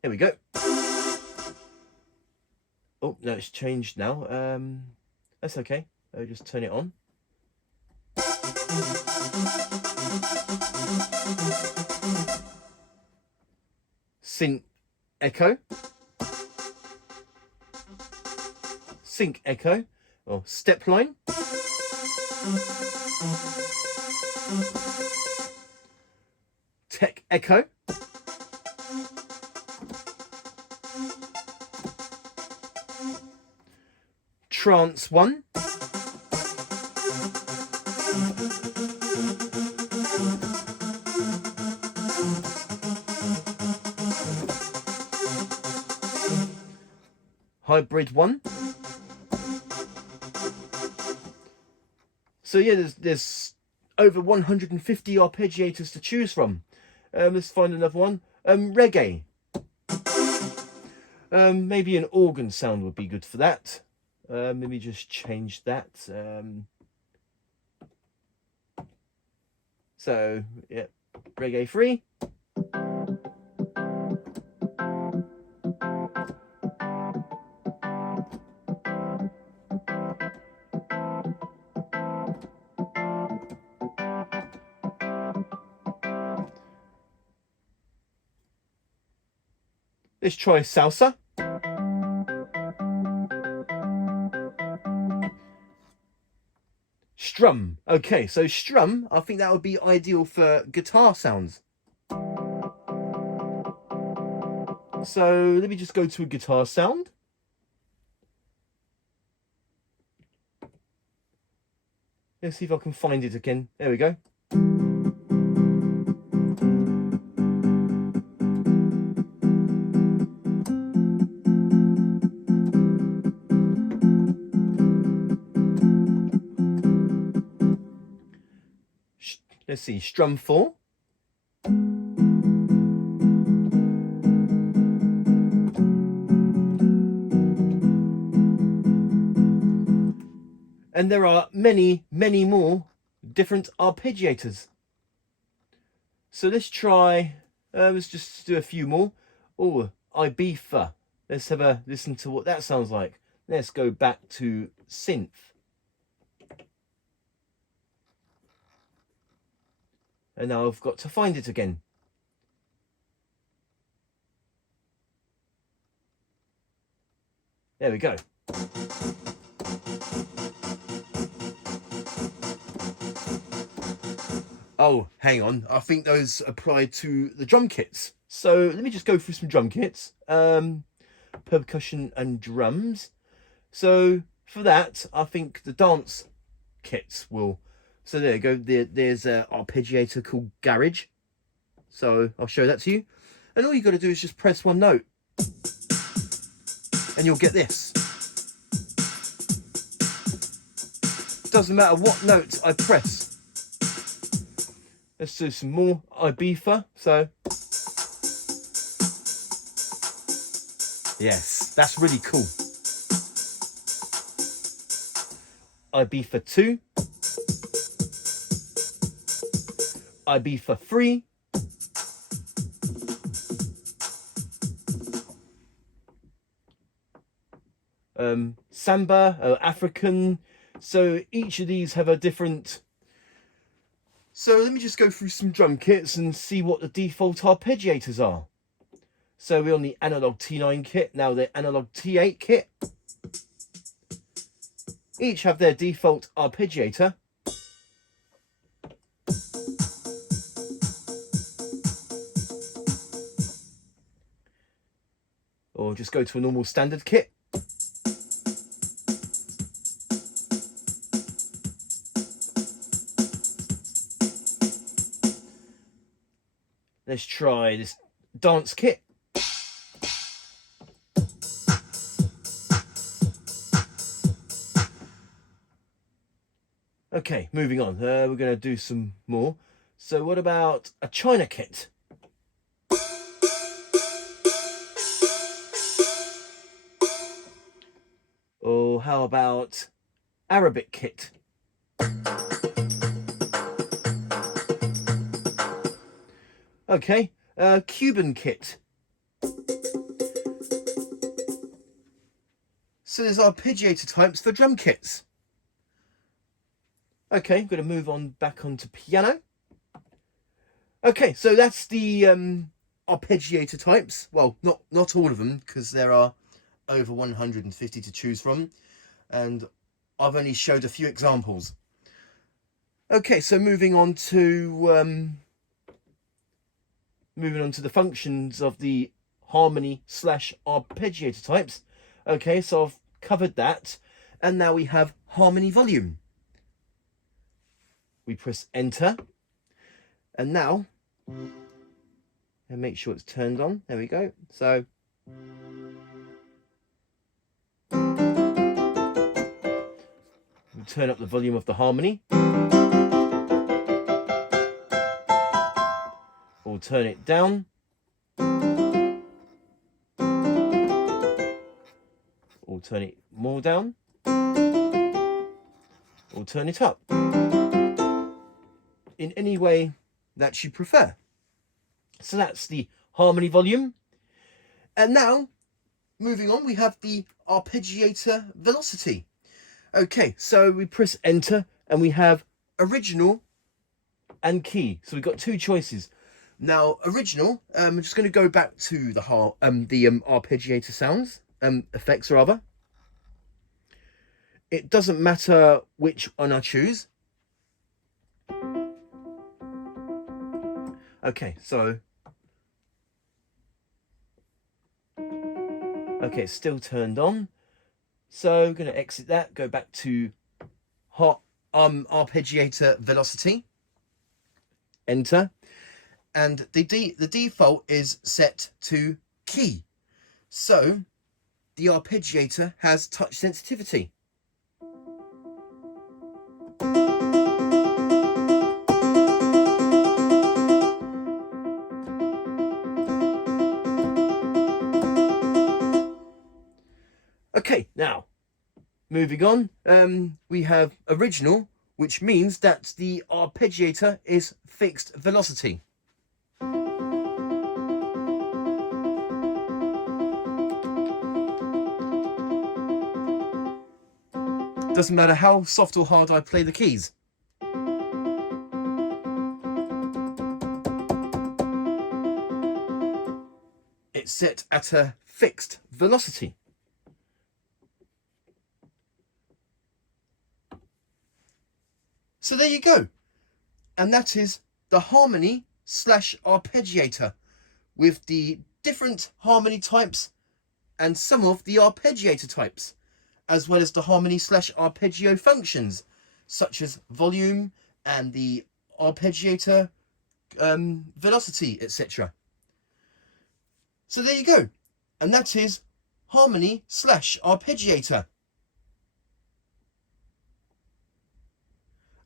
Here we go. Oh, no, it's changed now. That's okay. I'll just turn it on. Synth echo. Sync echo. Or step line. Tech echo. Trance 1. Hybrid 1. So yeah, there's over 150 arpeggiators to choose from. Let's find another one. Reggae. Maybe an organ sound would be good for that. Let me just change that. So yeah, reggae free. Let's try salsa. Strum. Okay, so strum, I think that would be ideal for guitar sounds. So let me just go to a guitar sound. Let's see if I can find it again. There we go. Let's see, strum 4. And there are many, many more different arpeggiators. So let's try, let's just do a few more. Oh, Ibiza. Let's have a listen to what that sounds like. Let's go back to synth. And now I've got to find it again. There we go. Oh, hang on. I think those apply to the drum kits. So let me just go through some drum kits. Percussion and drums. So for that, I think the dance kits will... So there you go. There's an arpeggiator called Garage. So I'll show that to you. And all you got to do is just press one note. And you'll get this. doesn't matter what notes I press. Let's do some more Ibiza. So, yes, that's really cool. Ibiza 2, Ibiza 3, Samba, African. So each of these have a different. So let me just go through some drum kits and see what the default arpeggiators are. So we're on the analog T9 kit, now the analog T8 kit. Each have their default arpeggiator. Or just go to a normal standard kit. Let's try this dance kit. Okay, moving on. We're going to do some more. So what about a China kit? Or how about Arabic kit? Okay, Cuban kit. So there's arpeggiator types for drum kits. Okay, I'm going to move on back onto piano. Okay, so that's the arpeggiator types. Well, not all of them, because there are over 150 to choose from, and I've only showed a few examples. Okay, so moving on to the functions of the harmony / arpeggiator types. Okay, so I've covered that, and now we have harmony volume. We press enter, and now, and make sure it's turned on. There we go. So we turn up the volume of the harmony, or turn it down, or turn it more down, or turn it up, in any way that you prefer. So that's the harmony volume. And now, moving on, we have the arpeggiator velocity. Okay, so we press enter and we have original and key. So we've got two choices. Now, original, I'm just going to go back to the arpeggiator sounds, effects rather. It doesn't matter which one I choose. Okay, so okay, it's still turned on. So I'm going to exit that, go back to arpeggiator velocity, enter, and the default is set to key. So the arpeggiator has touch sensitivity. Okay, now, moving on, we have original, which means that the arpeggiator is fixed velocity. Doesn't matter how soft or hard I play the keys. It's set at a fixed velocity. So there you go. And that is the harmony / arpeggiator with the different harmony types and some of the arpeggiator types, as well as the harmony / arpeggio functions, such as volume and the arpeggiator velocity, etc. So there you go. And that is harmony / arpeggiator.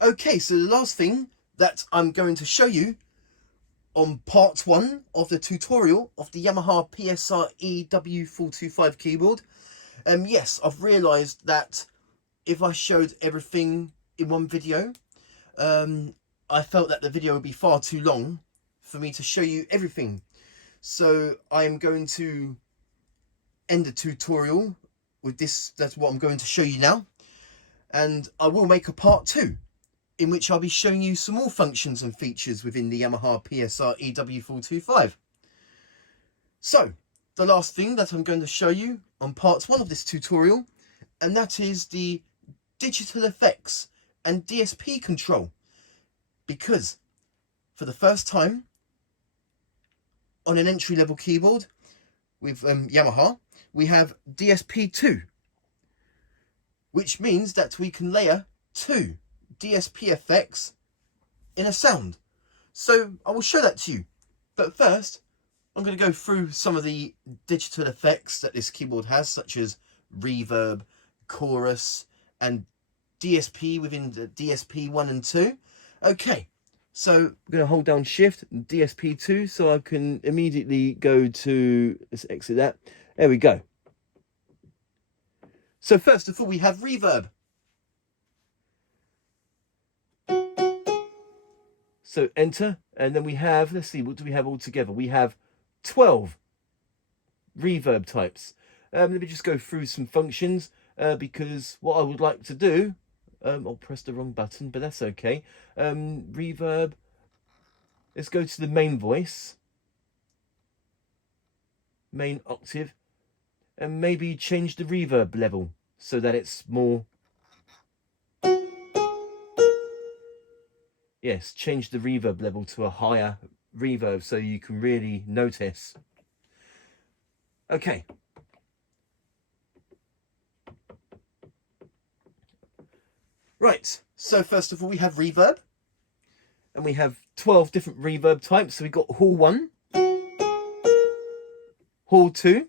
Okay, so the last thing that I'm going to show you on part 1 of the tutorial of the Yamaha PSR-EW425 keyboard. Yes, I've realised that if I showed everything in one video, I felt that the video would be far too long for me to show you everything. So I am going to end the tutorial with this. That's what I'm going to show you now. And I will make a part 2 in which I'll be showing you some more functions and features within the Yamaha PSR-EW425. So, the last thing that I'm going to show you on part 1 of this tutorial, and that is the digital effects and DSP control. Because, for the first time, on an entry-level keyboard with Yamaha, we have DSP2, which means that we can layer 2 DSP effects in a sound. So I will show that to you. But first, I'm going to go through some of the digital effects that this keyboard has, such as reverb, chorus, and DSP within the DSP 1 and 2. Okay, so I'm going to hold down Shift, DSP 2, so I can immediately go to, let's exit that. There we go. So first of all, we have reverb. So enter, and then we have, let's see, what do we have all together? We have 12 reverb types. Let me just go through some functions, because what I would like to do, I'll press the wrong button, but that's okay. Reverb, let's go to the main voice, main octave, and maybe change the reverb level so that it's more. Yes, change the reverb level to a higher reverb so you can really notice. Okay. Right, so first of all we have reverb. And we have 12 different reverb types. So we've got Hall 1, Hall 2.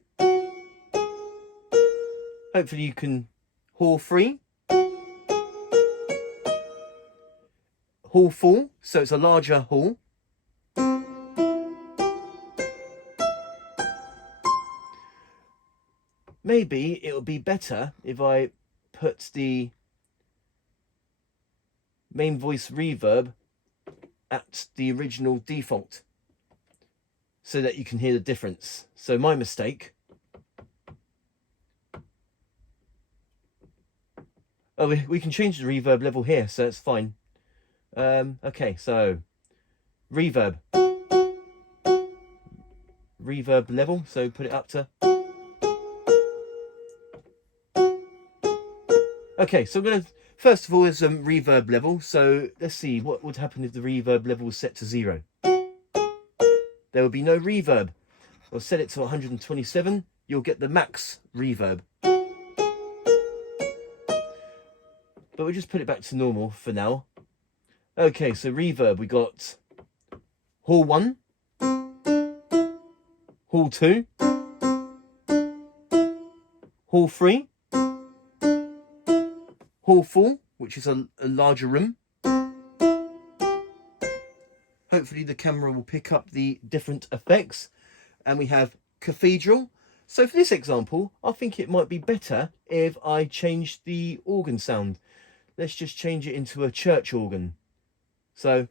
Hopefully you can Hall 3. Hall 4, so it's a larger hall. Maybe it would be better if I put the main voice reverb at the original default so that you can hear the difference. So my mistake. Oh, we can change the reverb level here, so it's fine. Okay, so reverb level, so put it up to. Okay, so I'm gonna first of all is reverb level. So let's see what would happen if the reverb level was set to 0. There will be no reverb. I'll set it to 127. You'll get the max reverb. But we'll just put it back to normal for now. Okay, so reverb, we got Hall 1, Hall 2, Hall 3, Hall 4, which is a larger room. Hopefully the camera will pick up the different effects. And we have Cathedral. So for this example, I think it might be better if I change the organ sound. Let's just change it into a church organ. So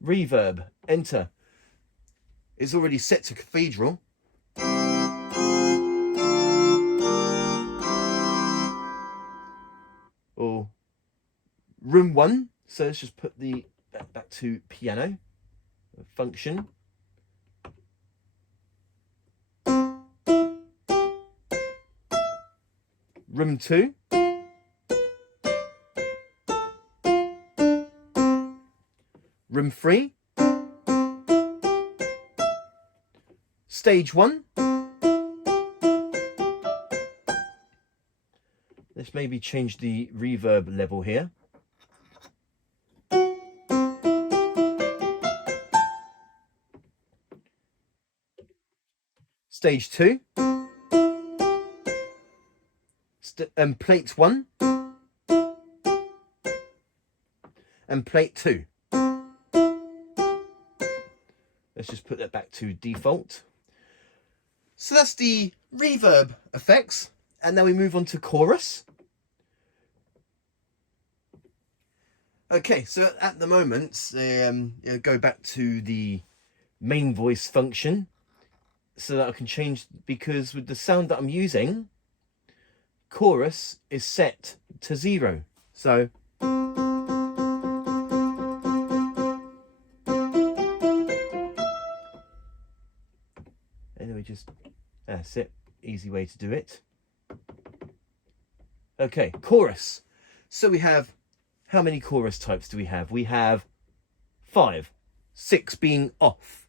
reverb, enter. It's already set to Cathedral. Or room 1. So let's just put the back to piano function. Room 2. Room 3. Stage 1. Let's maybe change the reverb level here. stage 2, plate 1, and plate 2. Let's just put that back to default. So that's the reverb effects, and now we move on to chorus. Okay, so at the moment, go back to the main voice function so that I can change, because with the sound that I'm using, chorus is set to 0. So anyway, just that's it. Easy way to do it. Okay, chorus. So we have, how many chorus types do we have? We have 5, 6 being off.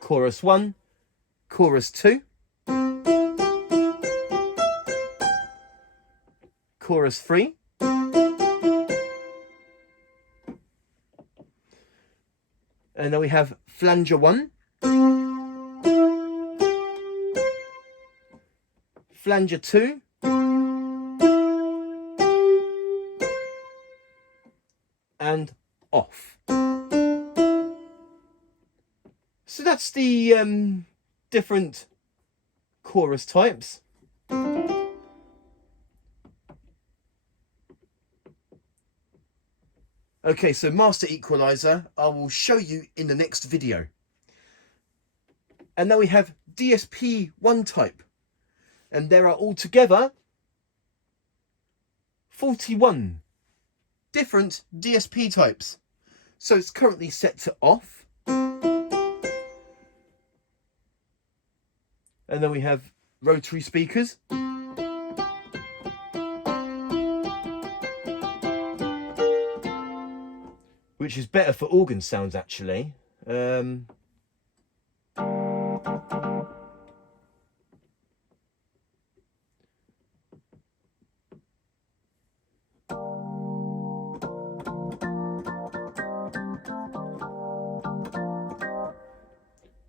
Chorus 1, chorus 2, chorus 3, and then we have flanger 1, flanger 2, and off. So that's the different chorus types. Okay, so master equalizer, I will show you in the next video. And now we have DSP 1 type. And there are altogether 41 different DSP types. So it's currently set to off. And then we have rotary speakers. Which is better for organ sounds, actually.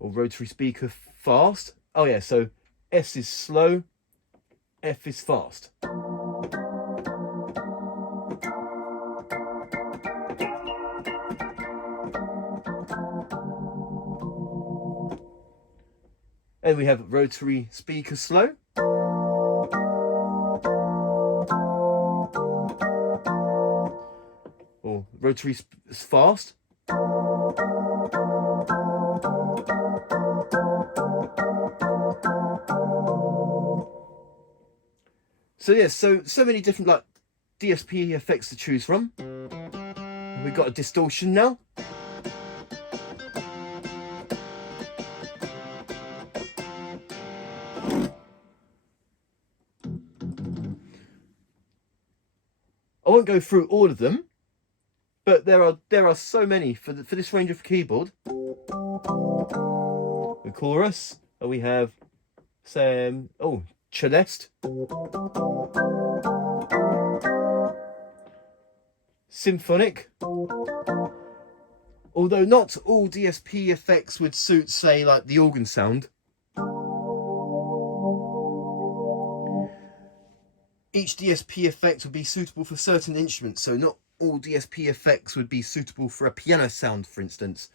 Or rotary speaker fast. Oh yeah, so S is slow, F is fast. And we have rotary speaker slow. Or rotary fast. So yes, so many different like DSP effects to choose from. We've got a distortion now. I won't go through all of them, but there are so many for this range of keyboard. The chorus, we have some celeste, symphonic. Although not all DSP effects would suit, say, like the organ sound. Each DSP effect would be suitable for certain instruments, so not all DSP effects would be suitable for a piano sound, for instance.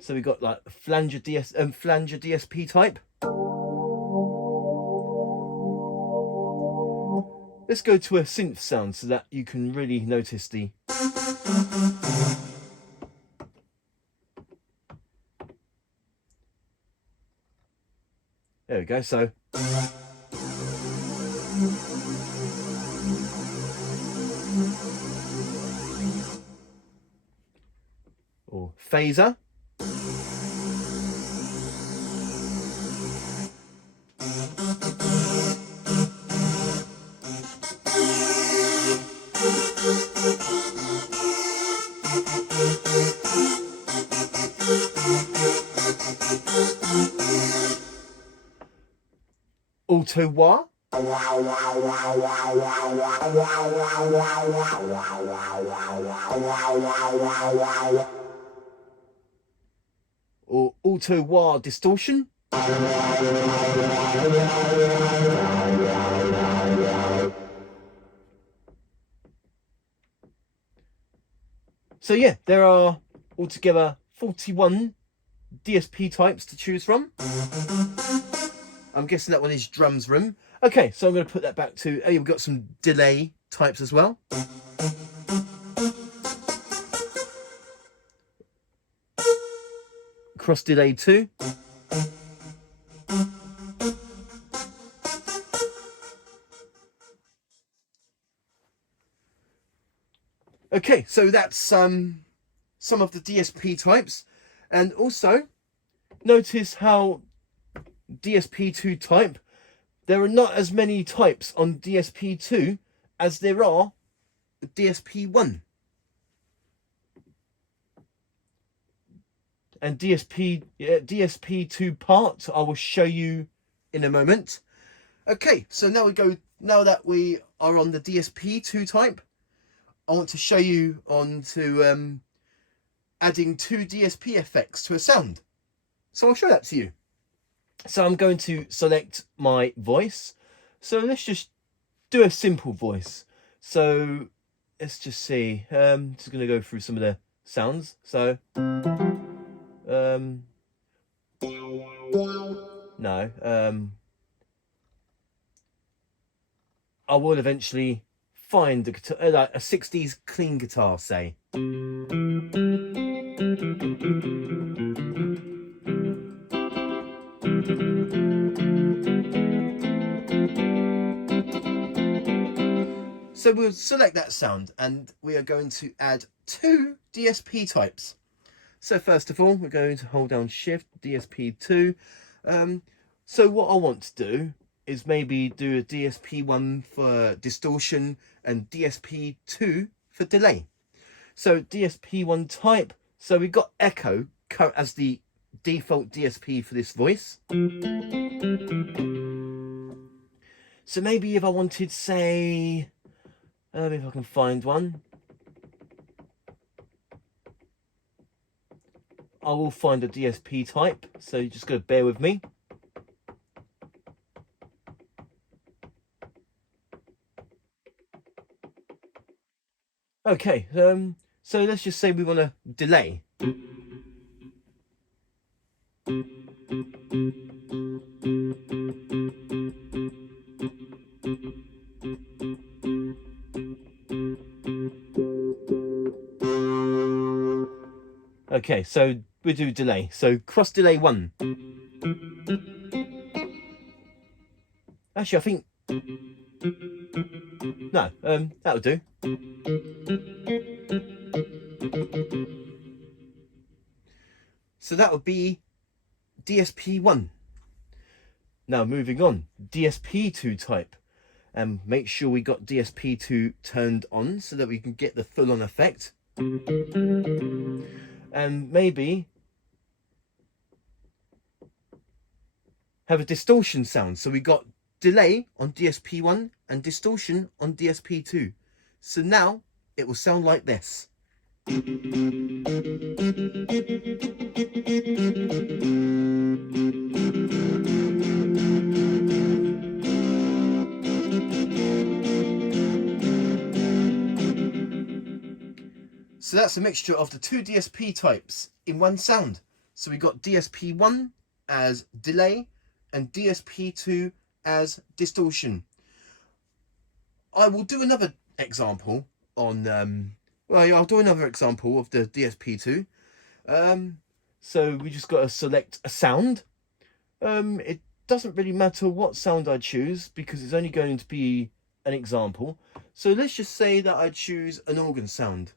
So we've got like flanger DSP type. Let's go to a synth sound so that you can really notice the... There we go, so... Or phaser. Auto wah. or auto wah distortion. So yeah, there are altogether 41 DSP types to choose from. I'm guessing that one is drums room. Okay, so I'm going to put that back to, we've got some delay types as well. Cross delay 2. Okay, so that's some of the DSP types. And also, notice how DSP2 type, there are not as many types on DSP2 as there are DSP1. And DSP2 part I will show you in a moment. Okay, so now that we are on the DSP2 type, I want to show you on to adding 2 DSP effects to a sound. So I'll show that to you. So I'm going to select my voice. So let's just do a simple voice. So let's just see. Just going to go through some of the sounds. So no. I will eventually find a guitar, like a 60s clean guitar, say. So we'll select that sound and we are going to add 2 DSP types. So first of all, we're going to hold down Shift, DSP2. So what I want to do is maybe do a DSP1 for distortion and DSP2 for delay. So DSP1 type, so we've got echo as the default DSP for this voice. So maybe if I wanted, say, if I can find one, I will find a DSP type, so you just got to bear with me. Okay, so let's just say we want to delay. Okay, so we do delay. So cross delay 1. Actually, I think no, that'll do. So that would be DSP1. Now moving on, DSP2 type. And make sure we got DSP2 turned on so that we can get the full-on effect. And maybe have a distortion sound. So we got delay on DSP1 and distortion on DSP2. So now it will sound like this. So that's a mixture of the 2 DSP types in one sound. So we got DSP1 as delay and DSP2 as distortion. I will do another example on, I'll do another example of the DSP2. So we just got to select a sound. It doesn't really matter what sound I choose because it's only going to be an example. So let's just say that I choose an organ sound.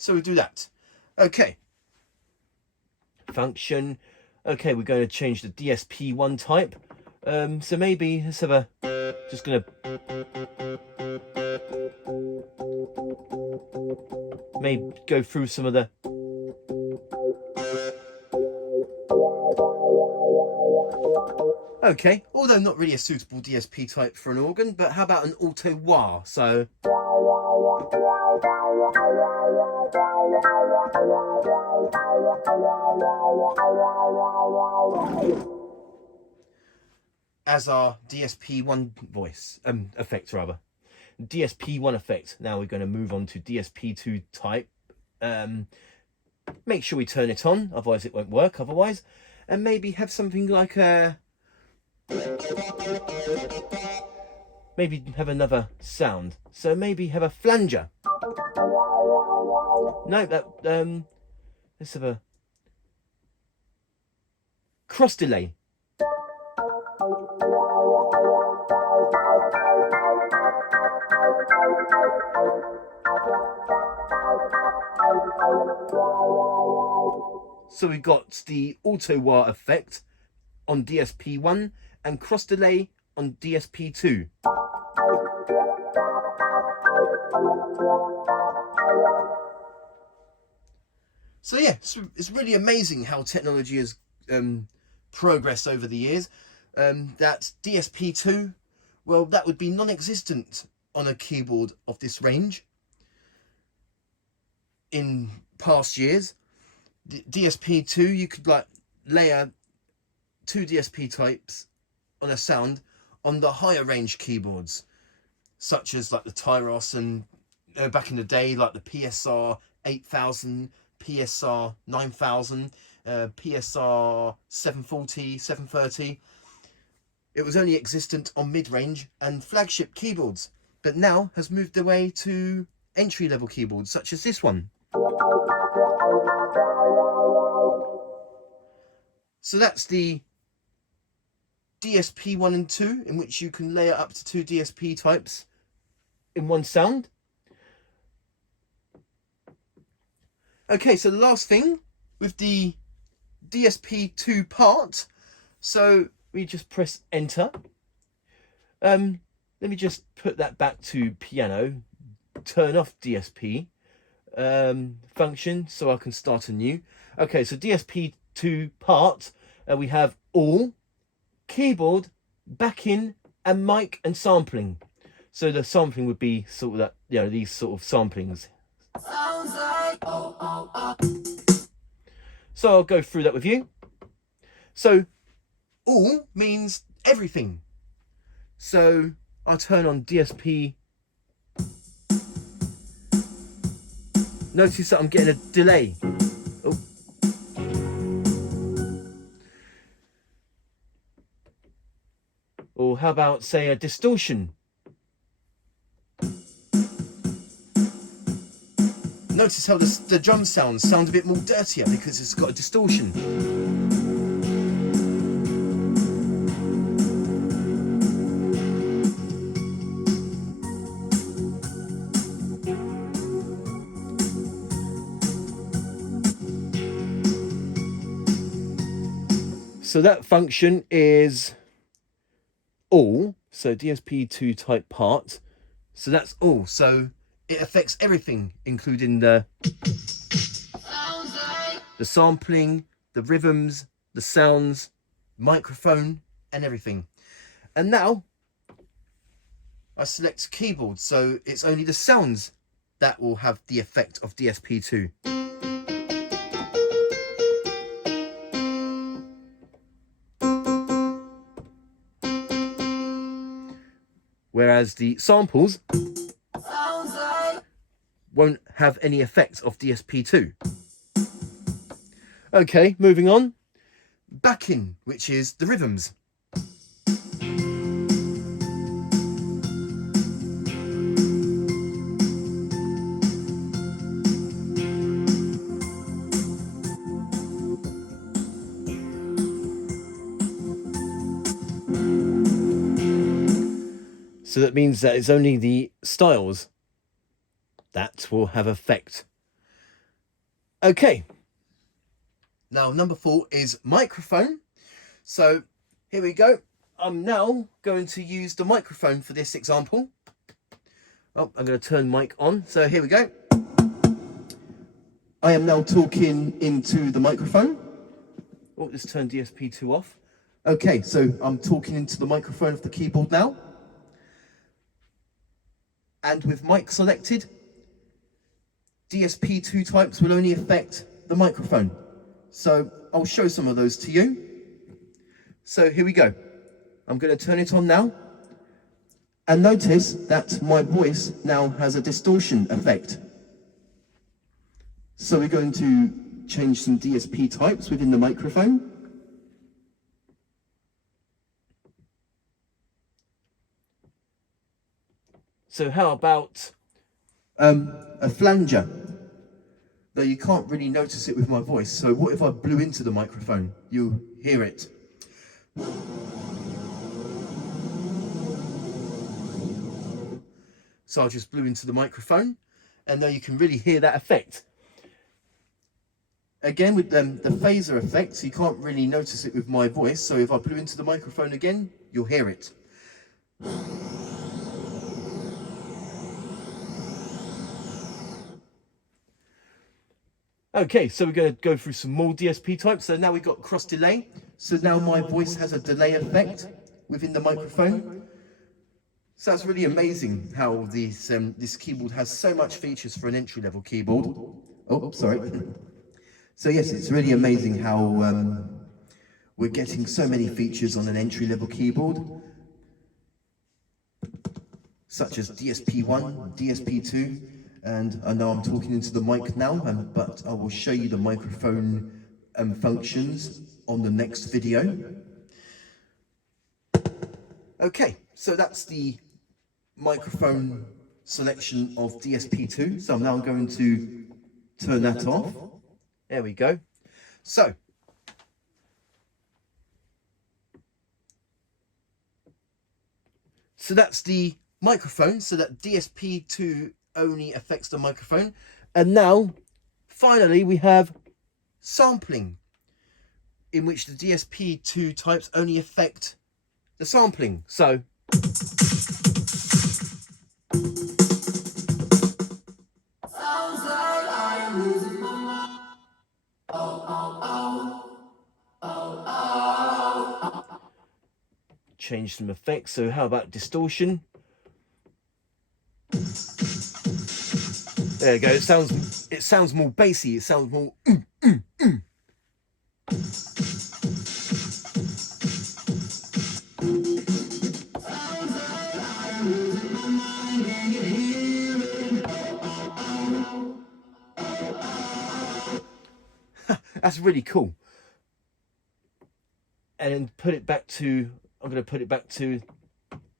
So we do that. Okay. Function. Okay, we're going to change the DSP1 type. So maybe let's have a, just going to maybe go through some of the, Okay, although not really a suitable DSP type for an organ, but how about an auto wah? So as our DSP1 voice, effect rather. DSP1 effect. Now we're going to move on to DSP2 type. Make sure we turn it on, otherwise it won't work otherwise. And maybe have something like a... maybe have another sound. So maybe have a flanger. No, that... let's have a... cross delay. So we got the auto wah effect on DSP1 and cross delay on DSP2. So yeah, it's really amazing how technology has progressed over the years. That DSP2, well, that would be non-existent on a keyboard of this range in past years. DSP2, you could like layer 2 DSP types on a sound on the higher range keyboards, such as like the Tyros and back in the day, like the PSR-8000, PSR-9000, PSR-740, 730. It was only existent on mid-range and flagship keyboards, but now has moved away to entry-level keyboards such as this one. So that's the DSP 1 and 2, in which you can layer up to 2 DSP types in one sound. Okay, so the last thing with the DSP 2 part, so we just press enter. Let me just put that back to piano, turn off DSP function so I can start anew. Okay, so DSP 2 part, we have all, keyboard, backing, and mic and sampling. So the sampling would be sort of that, you know, these sort of samplings. Sounds like So I'll go through that with you. So all means everything. So I'll turn on DSP. Notice that I'm getting a delay. Oh. Or how about, say, a distortion? Notice how the drum sound a bit more dirtier because it's got a distortion. So that function is all, so DSP2 type part, so that's all, so it affects everything, including the sampling, the rhythms, the sounds, microphone, and everything. And now I select keyboard, so it's only the sounds that will have the effect of DSP2. Whereas the samples won't have any effect of DSP2. Okay, moving on. Backing, which is the rhythms. So that means that it's only the styles that will have effect. Okay. Now number 4 is microphone. So here we go. I'm now going to use the microphone for this example. Oh, I'm going to turn mic on. So here we go. I am now talking into the microphone. Oh, let's turn DSP2 off. Okay, so I'm talking into the microphone of the keyboard now. And with mic selected, DSP2 types will only affect the microphone. So I'll show some of those to you. So here we go. I'm going to turn it on now. And notice that my voice now has a distortion effect. So we're going to change some DSP types within the microphone. So how about a flanger? Though you can't really notice it with my voice. So what if I blew into the microphone? You'll hear it. So I just blew into the microphone, and now you can really hear that effect. Again, with the phaser effect, so you can't really notice it with my voice. So if I blew into the microphone again, you'll hear it. Okay, so we're going to go through some more DSP types. So now we've got cross delay. So now my voice has a delay effect within the microphone. So that's really amazing how this keyboard has so much features for an entry-level keyboard. Oh, sorry. So yes, it's really amazing how we're getting so many features on an entry-level keyboard, such as DSP1, DSP2, and I know I'm talking into the mic now, but I will show you the microphone functions on the next video. Okay, so that's the microphone selection of DSP2. So now I'm going to turn that off. There we go. So that's the microphone. So that DSP2 only affects the microphone. And now, finally, we have sampling, in which the DSP2 types only affect the sampling. So change some effects. So how about distortion? There you go. It sounds more bassy. It sounds more. That's really cool. And then put it back to. I'm going to put it back to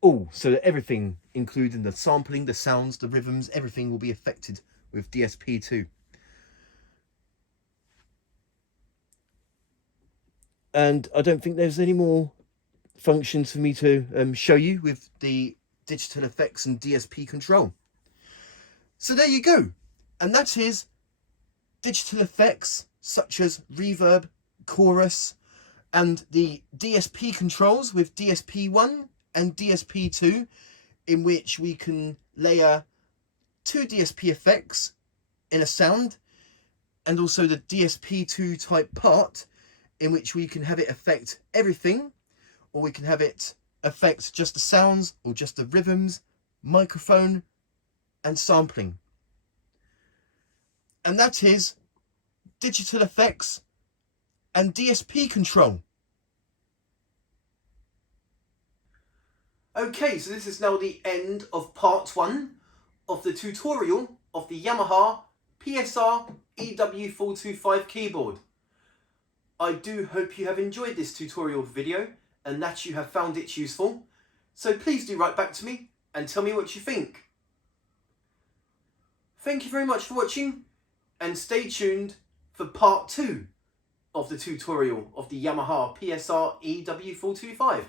all, so that everything, including the sampling, the sounds, the rhythms, everything will be affected with DSP2. And I don't think there's any more functions for me to show you with the digital effects and DSP control. So there you go. And that is digital effects such as reverb, chorus, and the DSP controls with DSP1 and DSP2, in which we can layer 2 DSP effects in a sound, and also the DSP2 type part, in which we can have it affect everything, or we can have it affect just the sounds or just the rhythms, microphone, and sampling. And that is digital effects and DSP control. Okay, so this is now the end of part 1 of the tutorial of the Yamaha PSR-EW425 keyboard. I do hope you have enjoyed this tutorial video and that you have found it useful. So please do write back to me and tell me what you think. Thank you very much for watching, and stay tuned for part 2 of the tutorial of the Yamaha PSR-EW425.